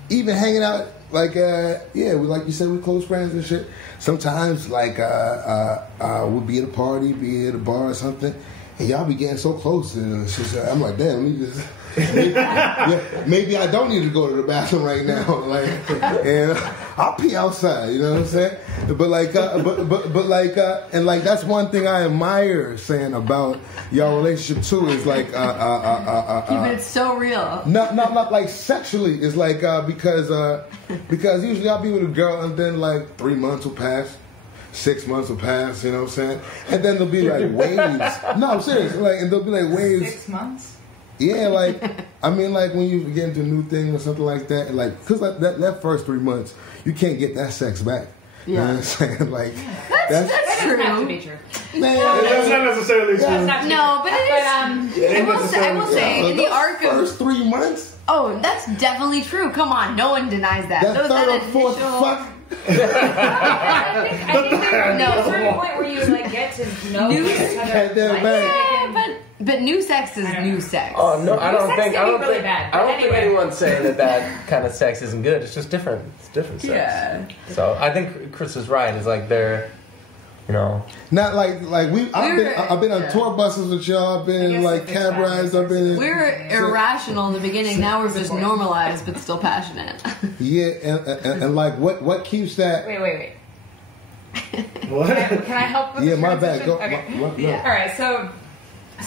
even hanging out, like we like you said, we're close friends and shit. Sometimes like we'll be at a party, be at a bar or something. And y'all be getting so close, and I'm like, damn, let me just. Maybe I don't need to go to the bathroom right now. Like, and I'll pee outside. You know what I'm saying? But like, and like that's one thing I admire saying about y'all relationship too is like, Keeping it so real. not like sexually. It's like because usually I'll be with a girl and then like 3 months will pass. 6 months will pass, you know what I'm saying? And then there'll be like waves. No, I'm serious. Like, and there'll be like waves. 6 months? Yeah, like, I mean, like when you get into a new thing or something like that, and like, because like that first 3 months, you can't get that sex back. You know what I'm saying? Like, That's That doesn't true. have to be true. man, That's not necessarily true. That's not true. No, but it is. I will say, in the arc of. first 3 months, Oh, that's definitely true. Come on, no one denies that. that third or fourth initial- fuck. I think there's No. a certain point where you like get to know New- each other. Goddamn Like, man. Yeah, but new sex is new sex. Oh no, I don't Sex think can I be don't really think bad, I don't but think anyway. anyone's saying that kind of sex isn't good. It's just different. It's different sex. Yeah. So I think Chris is right. It's like they're, Not like I've been on tour buses with y'all. I've been I in guess like if it's cab bad, rides. I've been in, We were irrational in the beginning. Now we're just normalized, but still passionate. yeah, and like what keeps that? Wait. What? Can I help with Yeah, the my bad. transition? Go. Okay. No. Yeah. All right, so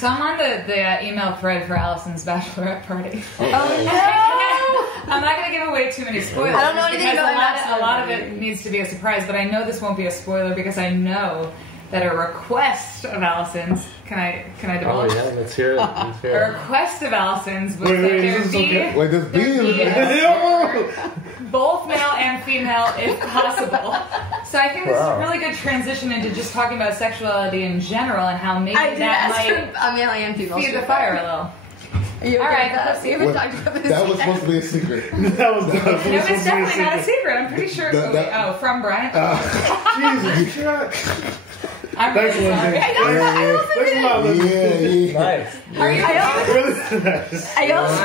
I'm on the email thread for Allison's bachelorette party. Oh I'm not going to give away too many spoilers. I don't know anything because about a lot of it needs to be a surprise, but I know this won't be a spoiler because I know that a request of Allison's. Can I Oh divulge? yeah, let's hear it. Let's hear A it. request of Allison's was Wait, that is there this be okay? Wait, this there being be both male and female if possible. So I think this is a really good transition into just talking about sexuality in general and how maybe I did that ask might for a male and female. feed the stripper. fire a little. Are you okay All right, with that? let's We haven't talked about this That was yet. supposed to be a secret. That was No, it's definitely not a secret. I'm pretty sure. From Brian. Jesus Christ. I'm Thanks, really sorry. Lindsay. I also Thanks a didn't. lot, Lindsay. Yeah. Nice. Really nice. I also You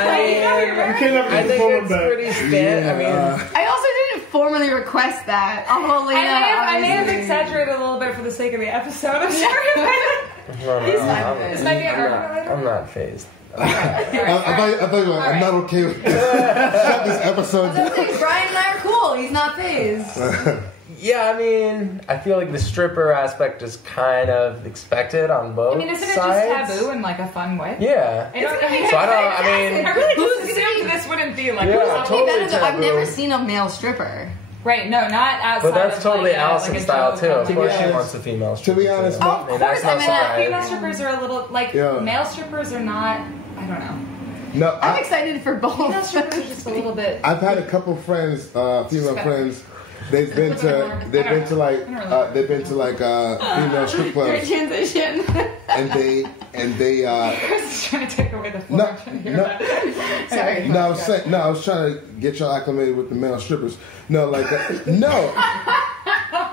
can't have I to think perform it's back. pretty stand. I mean, I also didn't formally request that. I may have exaggerated a little bit for the sake of the episode. I'm sorry. This might be an argument later. I'm not phased. I thought you were like, I'm not okay with this. Shut this episode down. Brian and I are cool. He's not phased. Yeah, I mean, I feel like the stripper aspect is kind of expected on both I mean, isn't it sides. just taboo in like a fun way? Yeah. I don't, So I mean, I really just assumed this wouldn't be like Yeah, totally I've taboo. never seen a male stripper. right. No, not outside. But that's of, totally like, Allison like a style joke too. on, Of like, course, a- she wants the female To stripper. be honest, too. Of I mean, that's course, not I mean, surprising. female strippers are a little like Yeah. male strippers are not. I don't know. No, I'm excited for both. Female strippers are just a little bit. I've had a couple friends, female friends. They've been to female strip Great clubs, transition. and they Chris is trying to take away the floor. no I'm trying to hear no. that. Sorry. No, I was trying to get y'all acclimated with the male strippers. No, like no.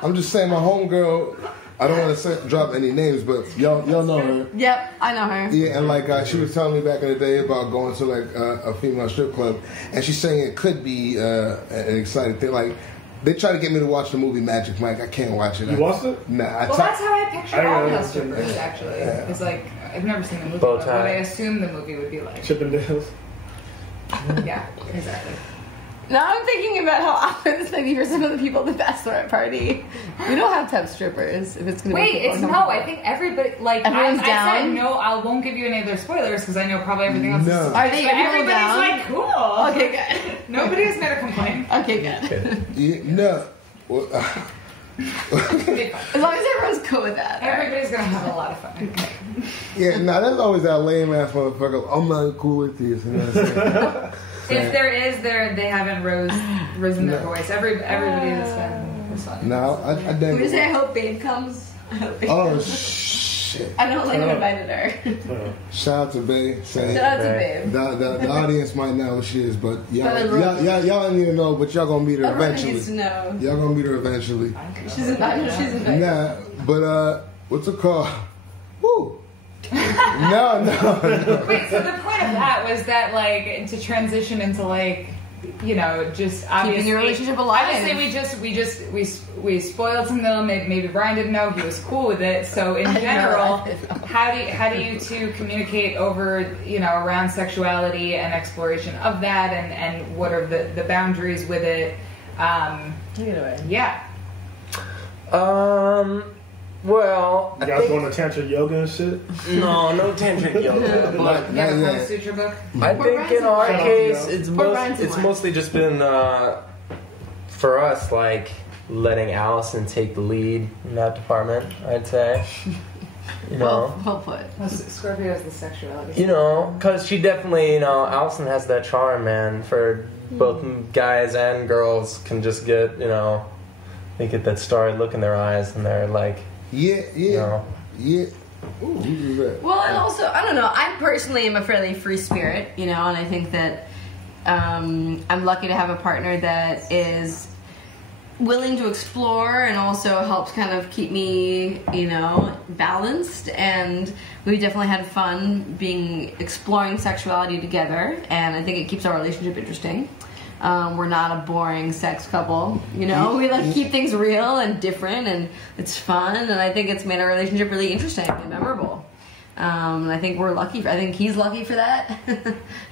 I'm just saying, my homegirl. I don't want to drop any names, but y'all know her. Yep, I know her. Yeah, and like she was telling me back in the day about going to like a female strip club, and she's saying it could be an exciting thing. Like they try to get me to watch the movie Magic Mike. I can't watch it. You watched it? Nah, Well, that's how I picture all know. male strippers. Actually, it's like I've never seen the movie, Bow but what I tie. assume the movie would be like. Chippendales. Yeah, exactly. Now I'm thinking about how awkward this might be for some of the people at the bachelorette party. We don't have to have strippers if it's going to be. Wait, it's no. I think everybody everyone's down. I said no. I won't give you any of their spoilers because I know probably everything else. No. Are they Everybody's down? like cool. Okay, good. Nobody has made a complaint. Okay, good. Yeah, no. Well, As long as everyone's cool with that. Everybody's gonna have a lot of fun. yeah, nah, that's always that lame ass motherfucker. I'm not cool with this. You know what I'm saying? If there is, they haven't risen their voice. Everybody has been responding. No, I Can think. we say I hope Babe comes? I hope Babe Oh comes. shit! I don't like who invited her. Shout out to Babe. Shout out to Babe. The audience might know who she is, but y'all But don't need to know. But y'all gonna meet her Everyone eventually. needs to know. Y'all gonna meet her eventually. She's invited. She's invited. Nah, but what's it called? Woo. No. Wait, so the point of that was that like to transition into like, you know, just obviously Keeping your relationship alive. Obviously, we spoiled some of them. Maybe Brian didn't know he was cool with it. So in general, how do you two communicate over, you know, around sexuality and exploration of that, and what are the boundaries with it? Take it away. Yeah. Well, You guys going to tantric yoga and shit? no tantric yoga. But You have a Not Kama yet. Sutra book? I think in our Shout out to case, y'all. it's mostly just been for us like letting Allison take the lead in that department. I'd say, you know. Well put. Scorpio is the sexuality. You know, because she definitely, you know, Allison has that charm, man, for both guys and girls can just get, you know, they get that starry look in their eyes and they're like, Yeah. you know. Yeah. Ooh, who was that? Well, and also, I don't know. I personally am a fairly free spirit, you know, and I think that I'm lucky to have a partner that is willing to explore and also helps kind of keep me, you know, balanced. And we definitely had fun exploring sexuality together, and I think it keeps our relationship interesting. We're not a boring sex couple, you know. We like to keep things real and different, and it's fun. And I think it's made our relationship really interesting and memorable. And I think we're lucky. I think he's lucky for that.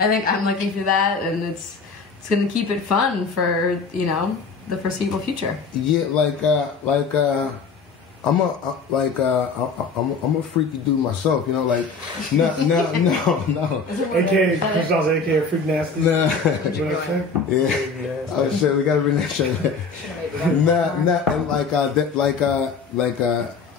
I think I'm lucky for that, and it's going to keep it fun for, you know, the foreseeable future. Yeah, I'm a freaky dude myself, you know, like no. AKA Chris Johnson, AKA Freak Nasty. Nah. Yeah. Oh shit, we gotta bring that shit back. And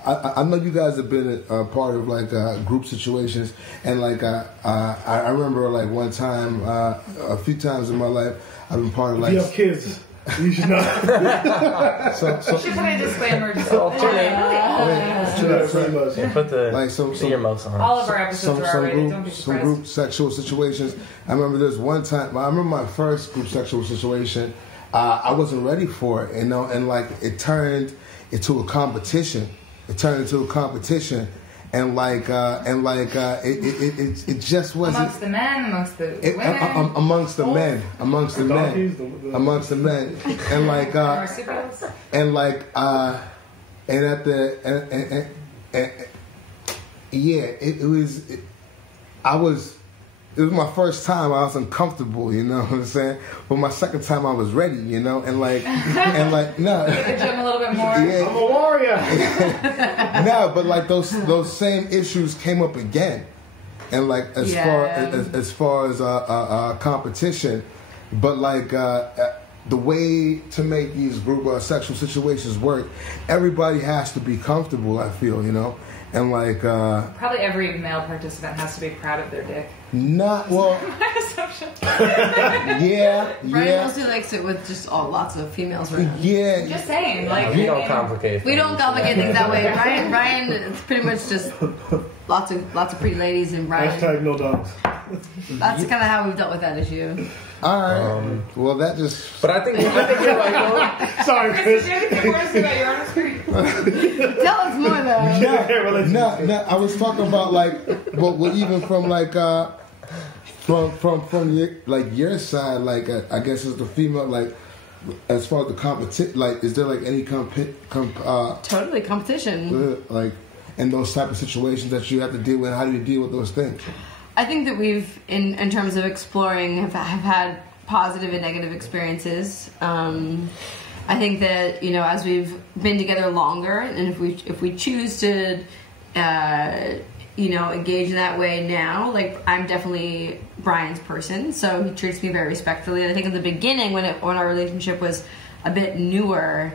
I know you guys have been a part of like group situations, and like I remember like one time, a few times in my life, I've been part of like. If you have kids, you should not. So You should put a disclaimer. Just Pretty much. Put the like some earmuffs on. all of our episodes are already. Don't be some surprised. group sexual situations. I remember this one time. I remember my first group sexual situation. I wasn't ready for it, you know, and like it turned into a competition. It and it just wasn't Amongst the men, amongst the women, amongst the men, and like marsupials. and like and at the it was my first time. I was uncomfortable, you know what I'm saying? But my second time I was ready, you know, and like no. Hit the gym a little bit more. Yeah. I'm a warrior. No, but like those same issues came up again, and like as far as competition, but like the way to make these group sexual situations work, everybody has to be comfortable. I feel, you know, and like Probably every male participant has to be proud of their dick. not well. My assumption. Brian mostly likes it with just lots of females around. Yeah. Just saying, like We don't complicate. We don't complicate things that way. Brian, it's pretty much just lots of pretty ladies and Brian. Hashtag no dogs. That's kind of how we've dealt with that issue. All right. Well, that just. But I think you're right. Though. Sorry, Chris, Chris. did you have anything more to say about your own screen? Tell us more though. No, I was talking about like, well, even from like, from your, like your side, like I guess as the female, like as far as the competition, like is there like any Totally competition. like in those type of situations that you have to deal with? How do you deal with those things? I think that we've, in terms of exploring, have had positive and negative experiences. I think that, you know, as we've been together longer, and if we choose to, you know, engage in that way now, like, I'm definitely Brian's person, so he treats me very respectfully. And I think in the beginning, when our relationship was a bit newer,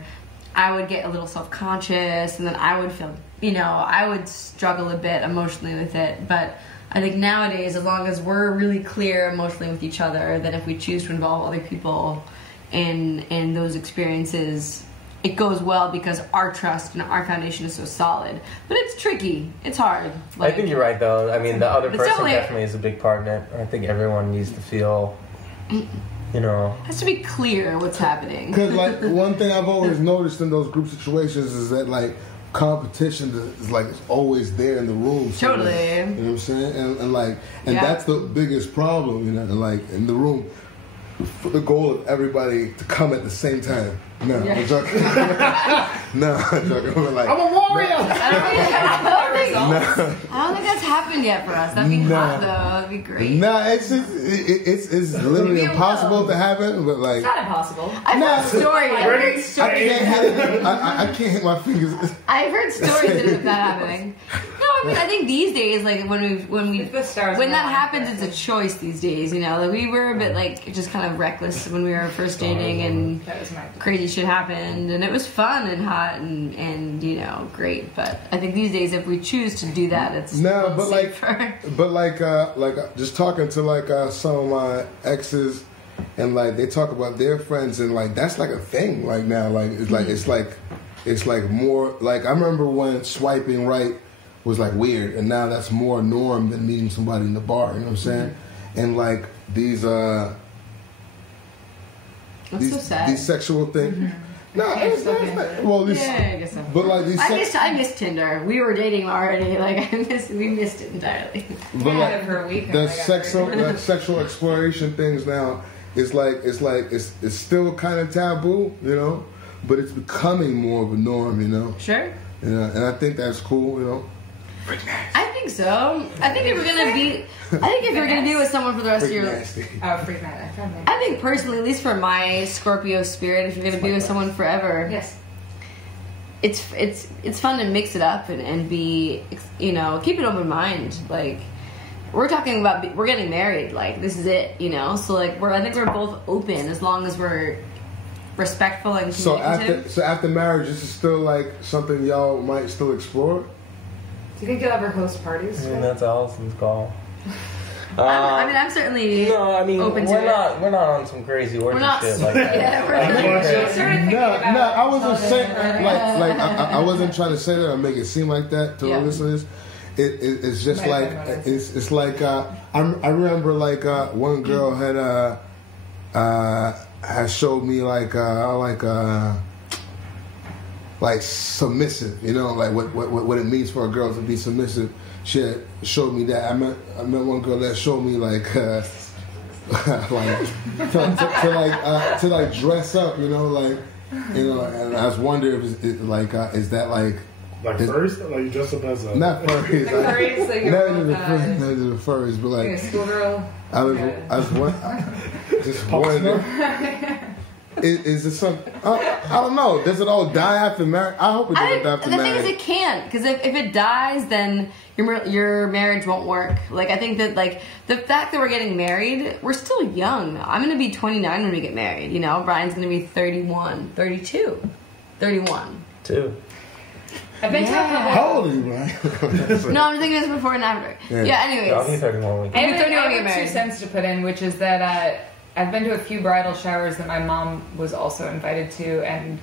I would get a little self-conscious, and then I would feel, you know, I would struggle a bit emotionally with it. But I think nowadays, as long as we're really clear emotionally with each other, that if we choose to involve other people in those experiences, it goes well because our trust and our foundation is so solid. But it's tricky. It's hard. Like, I think you're right, though. I mean, the other person definitely is a big part in it. I think everyone needs to feel, you know, has to be clear what's happening. Because, like, one thing I've always noticed in those group situations is that, like, competition is like it's always there in the room. So totally. You know what I'm saying? And that's the biggest problem, you know, and like in the room, for the goal of everybody to come at the same time. No, I'm joking. No, I'm joking. Like, I'm a warrior. I don't think that's happened yet for us. That'd be hot, though. That'd be great. No, it's literally impossible to happen. But like, it's not impossible. I've heard stories. I can't hit my fingers. I've heard stories of that happening. No, I mean, I think these days, like when that happens, it's a choice these days. You know, like we were a bit like just kind of reckless when we were first dating, and crazy shit happened, and it was fun and hot and you know, great. But I think these days, if we choose to do that, it's safer. like just talking to like some of my exes, and like they talk about their friends, and like that's like a thing like now. Like it's like more like I remember when swiping right was like weird, and now that's more norm than meeting somebody in the bar. You know what I'm saying? And like these so sad. These sexual things. Mm-hmm. No, it's not. Well, I guess so. But like these, I missed Tinder. We were dating already. Like we missed it entirely. But like for a week. The sexual exploration things now is like it's still kind of taboo, you know, but it's becoming more of a norm, you know. Sure. You know, and I think that's cool, you know. I think so. I think if you're gonna be with someone for the rest of your life. Freak nasty. I think personally, at least for my Scorpio spirit, if you're gonna be with someone forever, yes, it's fun to mix it up and be, you know, keep an open mind. Like we're talking about, we're getting married. Like this is it, you know. So like I think we're both open as long as we're respectful and communicative. So after marriage, this is still like something y'all might still explore. Do you think you'll ever host parties? I mean, that's Allison's call. I'm certainly open to it. We're not on some crazy orgy shit like that. I wasn't saying like I wasn't trying to say that or make it seem like that to the listeners. It's just like it's like I remember like one girl had showed me like submissive, you know, like what it means for a girl to be submissive. She had showed me that. I met one girl that showed me like to dress up, you know, like, you know. And I was wondering if is that like furries? Like you dress up as a not furries, not the furries, but like schoolgirl. I was just wondering. Is it some? I don't know. Does it all die after marriage? I hope it doesn't die after marriage. The thing is, it can't, because if it dies, then your marriage won't work. Like I think that like the fact that we're getting married, we're still young. I'm gonna be 29 when we get married. You know, Brian's gonna be 31, 32, 31. Two. I've been talking about. How old are you, Brian? No, I'm thinking this before and after. Yeah. Anyways, I'll be 31 weeks. I have 2 cents to put in, which is that. I've been to a few bridal showers that my mom was also invited to, and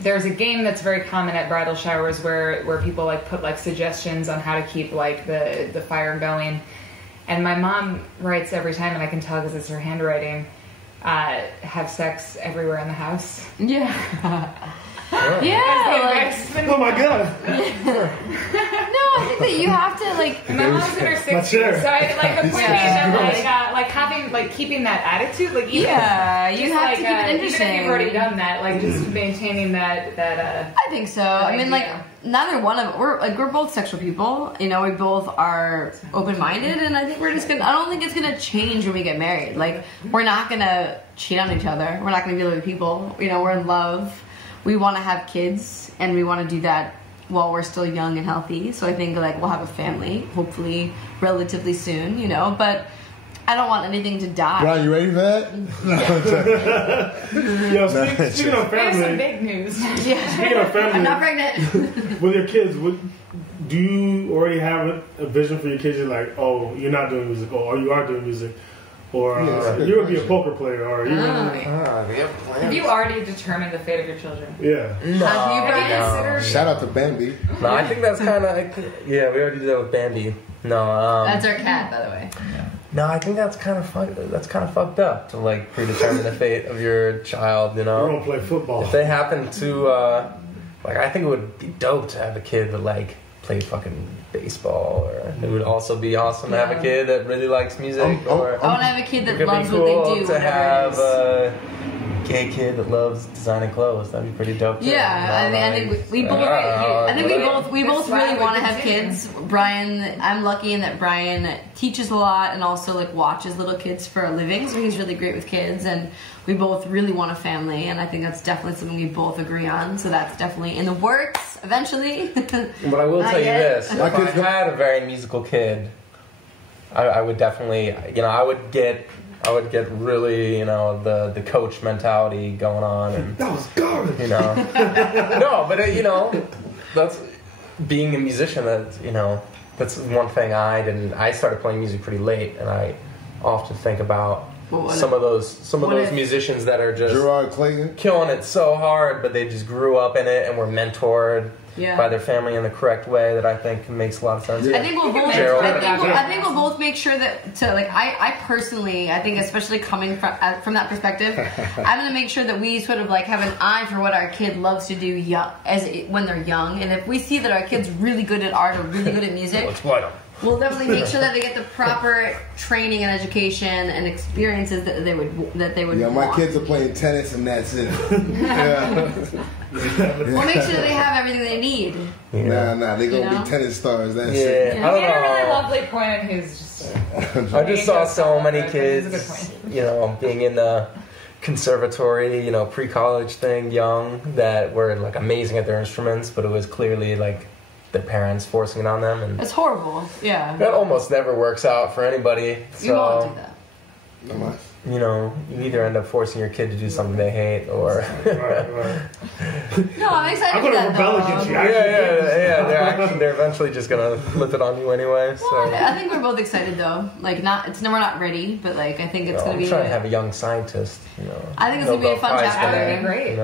there's a game that's very common at bridal showers where people like put like suggestions on how to keep like the fire going, and my mom writes every time, and I can tell because it's her handwriting. Have sex everywhere in the house. Yeah. Oh my god. No, I think that you have to like. My mom's in her 60s, so I like the point being that like having like keeping that attitude, like even, you have to keep it interesting. Even if you've already done that, like just maintaining that. I think so. I mean, like neither one of we're both sexual people. You know, we both are open-minded, and I think we're just gonna. I don't think it's gonna change when we get married. Like we're not gonna cheat on each other. We're not gonna be other people. You know, we're in love. We want to have kids, and we want to do that while we're still young and healthy. So I think like we'll have a family, hopefully relatively soon, you know, but I don't want anything to die. Brian, you ready for that? Yo, speaking of family, there's some big news. Yeah. Speaking of family, I'm not pregnant. With your kids, do you already have a vision for your kids? You're like, oh, you're not doing music, or you are doing music, or you're gonna be a poker player, or you're Have you already determined the fate of your children? Yeah. No. Have you Shout out to Bambi. No, I think that's kind of we already did that with Bambi. No, that's our cat, by the way. No, I think that's kind of fucked up to like predetermine the fate of your child. You know, We're gonna play football. If they happen to like, I think it would be dope to have a kid that like played fucking baseball, or it would also be awesome to have a kid that really likes music. Or I want to have a kid that loves cool what they do. To have a gay kid that loves designing clothes. That'd be pretty dope. Yeah, I think we both really want to have kids. Brian, I'm lucky in that Brian teaches a lot and also like watches little kids for a living, so he's really great with kids, and we both really want a family, and I think that's definitely something we both agree on. So that's definitely in the works eventually. But I will tell you this: if I had a very musical kid, I would definitely, I would get really, the coach mentality going on, and that was garbage. No, but that's being a musician. That's one thing I didn't. I started playing music pretty late, and I often think about some of those musicians that are just Gerard Clayton killing it so hard, but they just grew up in it and were mentored by their family in the correct way. That I think makes a lot of sense. I think we'll both. I think we'll both make sure that I personally, I think especially coming from that perspective, I'm going to make sure that we sort of like have an eye for what our kid loves to do when they're young, and if we see that our kid's really good at art or really good at music, we'll definitely make sure that they get the proper training and education and experiences that they would. Yeah, my kids are playing tennis and that's it. We'll make sure that they have everything they need. Nah, they gonna be tennis stars. That's it. I don't know. A really lovely point, and who's just. I just saw so many kids, being in the conservatory, pre-college thing, young, that were like amazing at their instruments, but it was clearly like their parents forcing it on them, and it's horrible. Yeah, that almost never works out for anybody. So, you won't do that. You either end up forcing your kid to do something they hate, or right. No, I'm excited. I'm gonna rebel against you. Yeah. They're eventually just gonna flip it on you anyway. So I think we're both excited though. Like, we're not ready, but like I think it's gonna be. I'm trying to have a young scientist. I think it's gonna be a fun chapter. That would be great.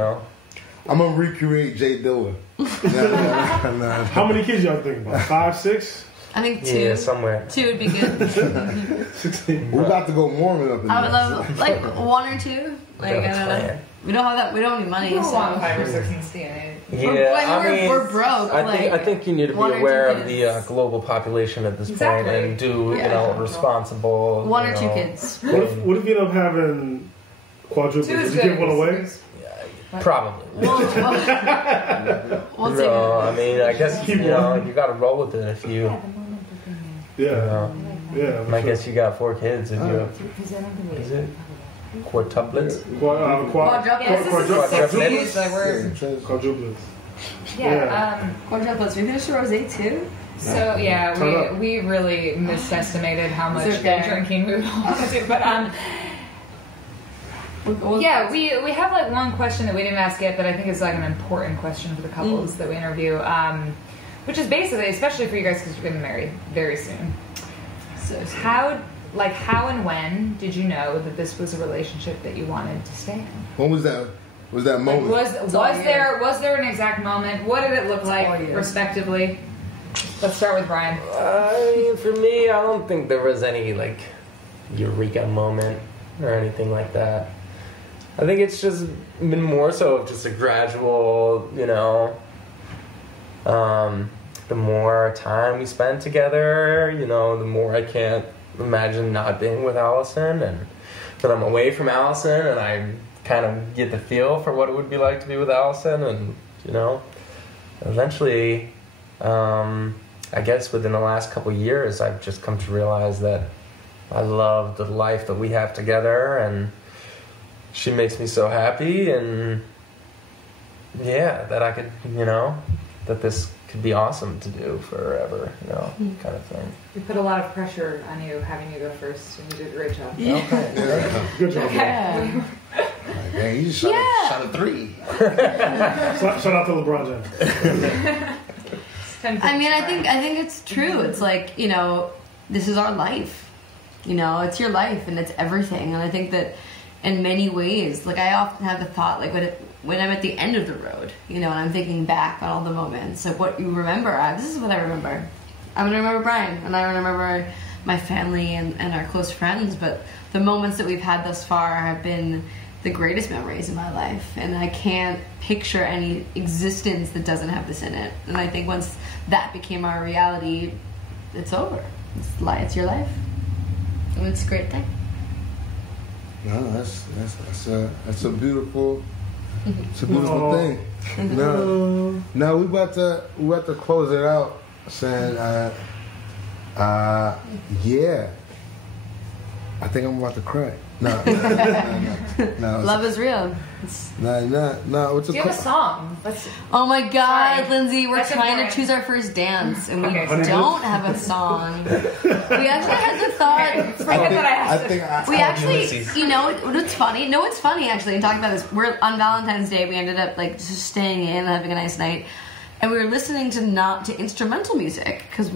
I'm gonna recreate Jay Dilla. How many kids y'all think about? 5, 6? I think 2. Yeah, somewhere. 2 would be good. 16. We're about to go Mormon up in I would love like 1 or 2. Like I don't know. We don't have that. We don't have any money. We so 5 or 6 in DNA. Yeah, we're broke. I think you need to be aware of the global population at this point and do responsible. 1 or 2 kids. What if you end up having quadruplets? Did you give one away? Probably. We'll take it. I mean, I guess you got to roll with it if you. Yeah. I guess you got 4 kids. If you is it quadruplets? Quadruplets. Yeah. Quadruplets. You finished a rosé too? So we really misestimated how much drinking we would want to do, but we have like one question that we didn't ask yet, but I think is like an important question for the couples that we interview, which is basically, especially for you guys because you're getting married very soon. So how and when did you know that this was a relationship that you wanted to stay in? When was that? Was that moment? Was there an exact moment? What did it look like, respectively? Let's start with Brian. For me, I don't think there was any like eureka moment or anything like that. I think it's just been more so of just a gradual, the more time we spend together, you know, the more I can't imagine not being with Allison, and that I'm away from Allison, and I kind of get the feel for what it would be like to be with Allison, and, you know, eventually, I guess within the last couple of years, I've just come to realize that I love the life that we have together, and she makes me so happy, and yeah, that I could, you know, that this could be awesome to do forever, you know, kind of thing. We put a lot of pressure on you, having you go first, and you did a great job. Yeah. Okay. Yeah. Good job. Yeah. Man, you shot, shot a 3. Shout out to LeBron James. I mean, I think it's true. It's like, you know, this is our life. You know, it's your life and it's everything. And I think that in many ways, like I often have the thought, like when I'm at the end of the road, you know, and I'm thinking back on all the moments, like what you remember. This is what I remember. I'm gonna remember Brian, and I remember my family and our close friends. But the moments that we've had thus far have been the greatest memories in my life, and I can't picture any existence that doesn't have this in it. And I think once that became our reality, it's over. It's your life, and it's a great thing. No, that's a beautiful, it's a beautiful thing. No, we about to close it out, saying, yeah, I think I'm about to cry. No. Love is real. No. What's Do you have a song? Oh my God, Sorry. Lindsay, we're That's trying important. to choose our first dance, and we Okay. don't have a song. We actually had the thought. Forget that I have to. We actually, Ulysses. you know, what's funny? No, it's funny actually. And talking about this, we're on Valentine's Day. We ended up like just staying in, having a nice night, and we were listening to instrumental music because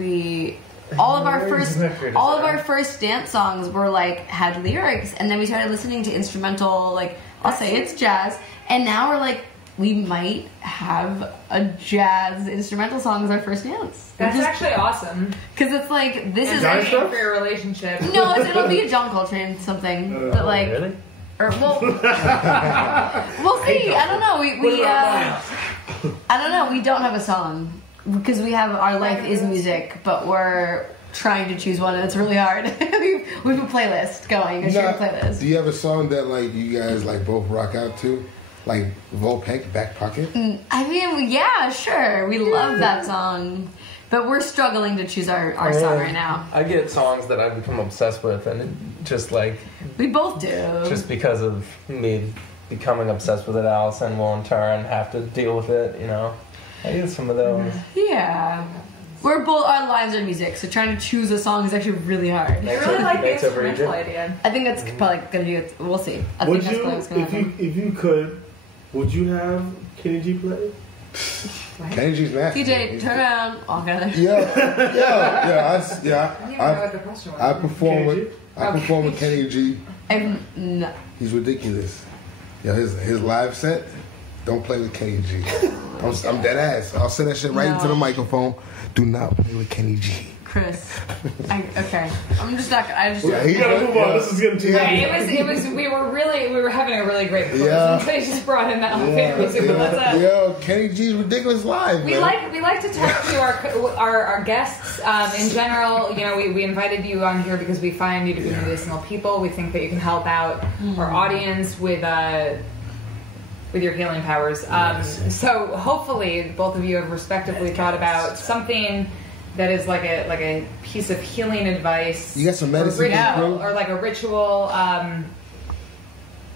all of our first dance songs were like had lyrics, and then we started listening to instrumental, like I'll say it's jazz, and now we're like we might have a jazz instrumental song as our first dance. That's actually awesome. Because it's like this is Jazz stuff? For your relationship. no, it'll be a John Coltrane something, but like Really? or we'll see. I don't know. I don't know. We don't have a song because we have our life is music, but we're trying to choose one, and it's really hard. we have a playlist going. A shared playlist. Do you have a song that like you guys like both rock out to, like Volpec, Back Pocket? I mean, yeah, sure. We love that song, but we're struggling to choose our song right now. I get songs that I've become obsessed with, and it just like We both do. just because of me becoming obsessed with it, Allison will in turn have to deal with it, you know. I get some of those. Yeah. We're both, our lives are music, so trying to choose a song is actually really hard. I really like the Makes over instrumental Egypt. idea. I think that's probably going to be it. We'll see. I Would think that's you, what's going to happen. if you could, would you have Kenny G play? Kenny G's nasty. TJ, turn around, walk out of there. Yeah. I don't even know what the question was. I perform Kenny with I perform with Kenny G. No. He's ridiculous. Yeah, his live set. Don't play with Kenny G. I'm dead ass. I'll send that shit right into the microphone. Do not play with Kenny G. Chris. Okay. I'm just not gonna. You gotta move on. This is getting too heavy. It was. We were having a really great performance. Yeah. They just brought in that elevator music. But let's, Yo, Kenny G's ridiculous live. we man. like to talk to our guests in general. You know, we invited you on here because we find you to be medicinal people. We think that you can help out our audience with your healing powers. So hopefully, both of you have respectively thought about something that is like a piece of healing advice. You got some medicine, bro? or like a ritual.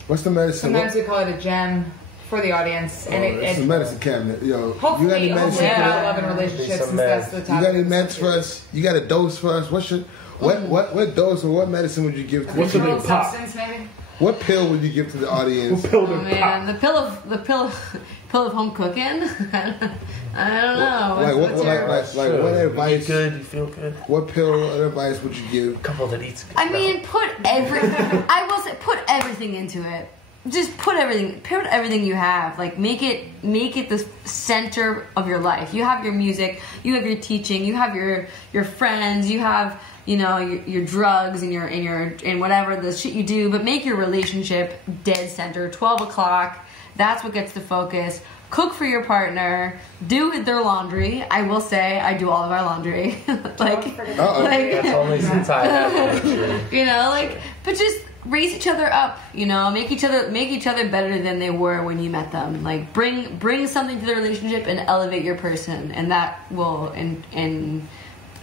What's the medicine? Sometimes we call it a gem for the audience, and it's a medicine cabinet. Yo, hopefully, you got any medicine? about love and relationships, Some since that's the You topic. got any meds for us? You got a dose for us? What dose or what medicine would you give to? What's the Controlled big pop? substance, maybe. What pill would you give to the audience? Pill Oh to man, pop. the pill of home cooking. I don't know. Like what? What's your- Like what advice? You good? You feel good? What pill or advice would you give? Couple that eats. I mean, I will say, put everything into it. Just put everything you have. Like make it the center of your life. You have your music, you have your teaching, you have your friends, you have your drugs and whatever the shit you do. But make your relationship dead center. 12 o'clock. That's what gets the focus. cook for your partner, do their laundry. I will say I do all of our laundry. like that's only since I have. You know, like, but just raise each other up, you know, make each other better than they were when you met them. Like bring something to the relationship and elevate your person, and that will in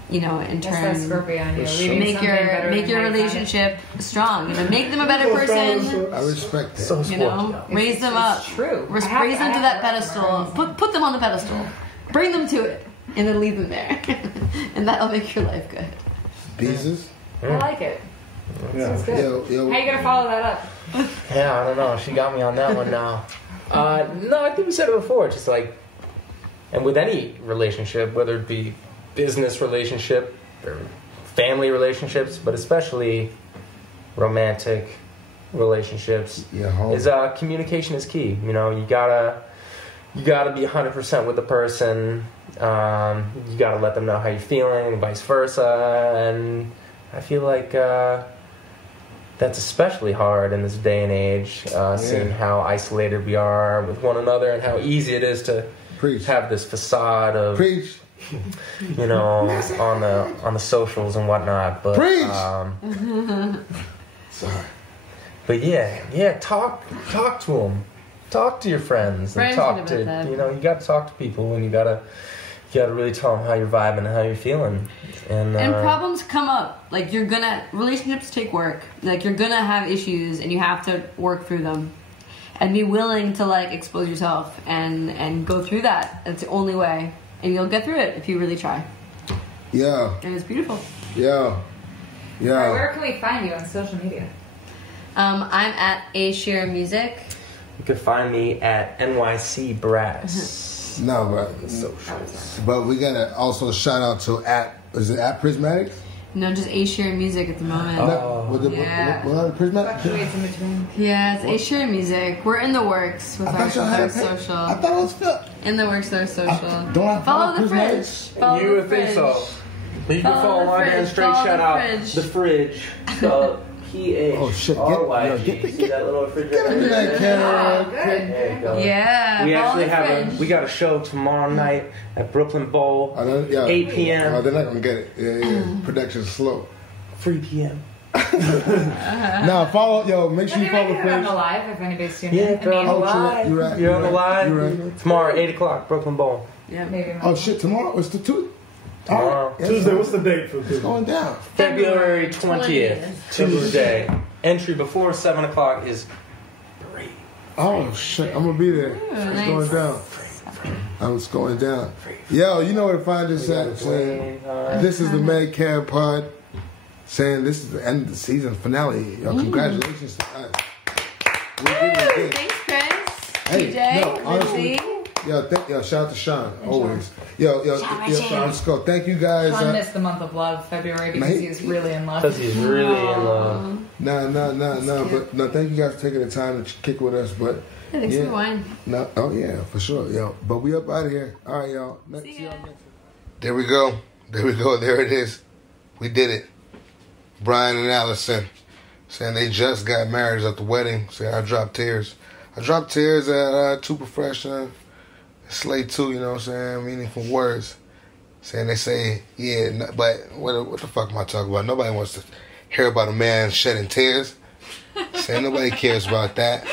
turn make your relationship strong. You know, make them a better person. I respect that. So you know, raise them up. True. Raise them to that pedestal. Put them on the pedestal. Bring them to it, and then leave them there, and that'll make your life good. Beezus? I like it. Yeah. Good. Yo. How you gonna follow that up? Yeah, I don't know. She got me on that one now. No, I think we said it before. Just like, and with any relationship, whether it be business relationship or family relationships, but especially romantic relationships, is communication is key. You know, you gotta be 100% with the person. You gotta let them know how you're feeling, and vice versa. And I feel like that's especially hard in this day and age, seeing how isolated we are with one another and how easy it is to have this facade of, you know, on the socials and whatnot. But sorry. But yeah, talk to them, talk to your friends, and talk to you know, you got to talk to people, and you gotta really tell them how you're vibing and how you're feeling. And problems come up. Like, relationships take work. Like, you're gonna have issues, and you have to work through them. And be willing to, like, expose yourself and go through that. That's the only way. And you'll get through it if you really try. Yeah. And it's beautiful. Yeah. Right, where can we find you on social media? I'm at A Share Music. You can find me at NYC Brass. No, but we gotta also shout out to is it at Prismatic? No, just A Share Music at the moment. What Prismatic? Fluctuates in between. Yeah, it's A Share Music. We're in the works with our social. I thought it was in the works with our social. Don't I follow the fridge? You would think so. But you can follow on and straight shout out the fridge. PHRY. Oh shit! See that little refrigerator? Get into that camera. There you go. Yeah. We actually we got a show tomorrow night at Brooklyn Bowl. 8 p.m. Oh, they're not gonna get it. Yeah. Production's slow. 3 p.m. Now make sure you follow the fridge. On the live if anybody's tuning in. Yeah, you're on the live. You're right. Tomorrow, 8 o'clock, Brooklyn Bowl. Yeah, maybe. Oh shit! Tomorrow it's the two. Tomorrow. Tuesday, what's the date for Tuesday? It's going down. February 20th, Tuesday. Entry before 7 o'clock is free. Oh shit! I'm gonna be there. It's going down. It's going down. Yo, you know where to find us at. This is the Mad Cab Pod. Saying this is the end of the season finale. Yo, congratulations to us. Thanks, Chris. Hey, TJ, honestly, shout out to Sean, always. Let's go. Thank you guys. Sean missed the month of love, February, because he's really in love. Because he's really in love. No, but no, thank you guys for taking the time to kick with us. But thanks for the wine. No, oh yeah, for sure, yo. But we up out of here. All right, y'all. See y'all next. There we go. There it is. We did it. Brian and Allison saying they just got married at the wedding. Saying I dropped tears. I dropped tears at Too Professional, Slay 2, you know what I'm saying? Meaningful words. Saying they say, but what the fuck am I talking about? Nobody wants to hear about a man shedding tears. Saying nobody cares about that.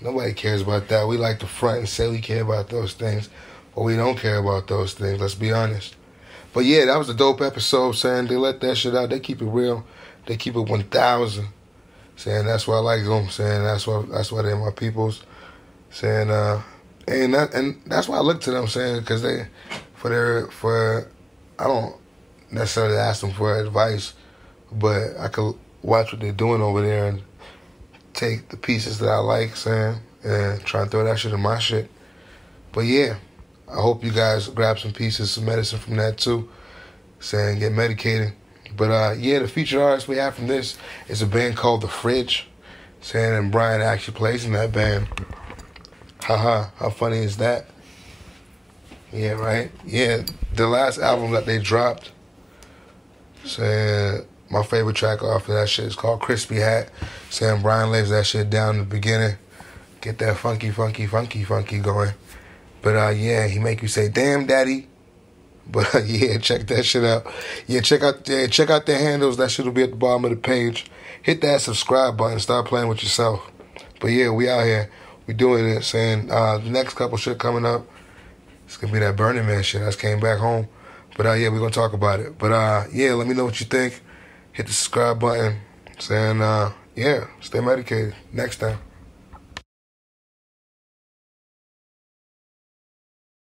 Nobody cares about that. We like to front and say we care about those things, but we don't care about those things. Let's be honest. But yeah, that was a dope episode. Saying they let that shit out. They keep it real. They keep it 1,000. Saying that's why I like them. Saying that's why they're my peoples. Saying and that's why I look to them. Saying because I don't necessarily ask them for advice, but I could watch what they're doing over there and take the pieces that I like. Saying and try and throw that shit in my shit. But yeah. I hope you guys grab some pieces, some medicine from that too. Saying get medicated. But the featured artist we have from this is a band called The Fridge. Saying and Brian actually plays in that band. Haha, how funny is that? Yeah, right? Yeah, the last album that they dropped, saying my favorite track off of that shit is called Crispy Hat. Saying Brian lays that shit down in the beginning. Get that funky going. But yeah, he make you say, "Damn, daddy." But yeah, check that shit out. Yeah, check out their handles. That shit will be at the bottom of the page. Hit that subscribe button. Start playing with yourself. But yeah, we out here. We doing this. And the next couple shit coming up, it's going to be that Burning Man shit. I just came back home. But yeah, we're going to talk about it. But yeah, let me know what you think. Hit the subscribe button. Saying, yeah, stay medicated. Next time.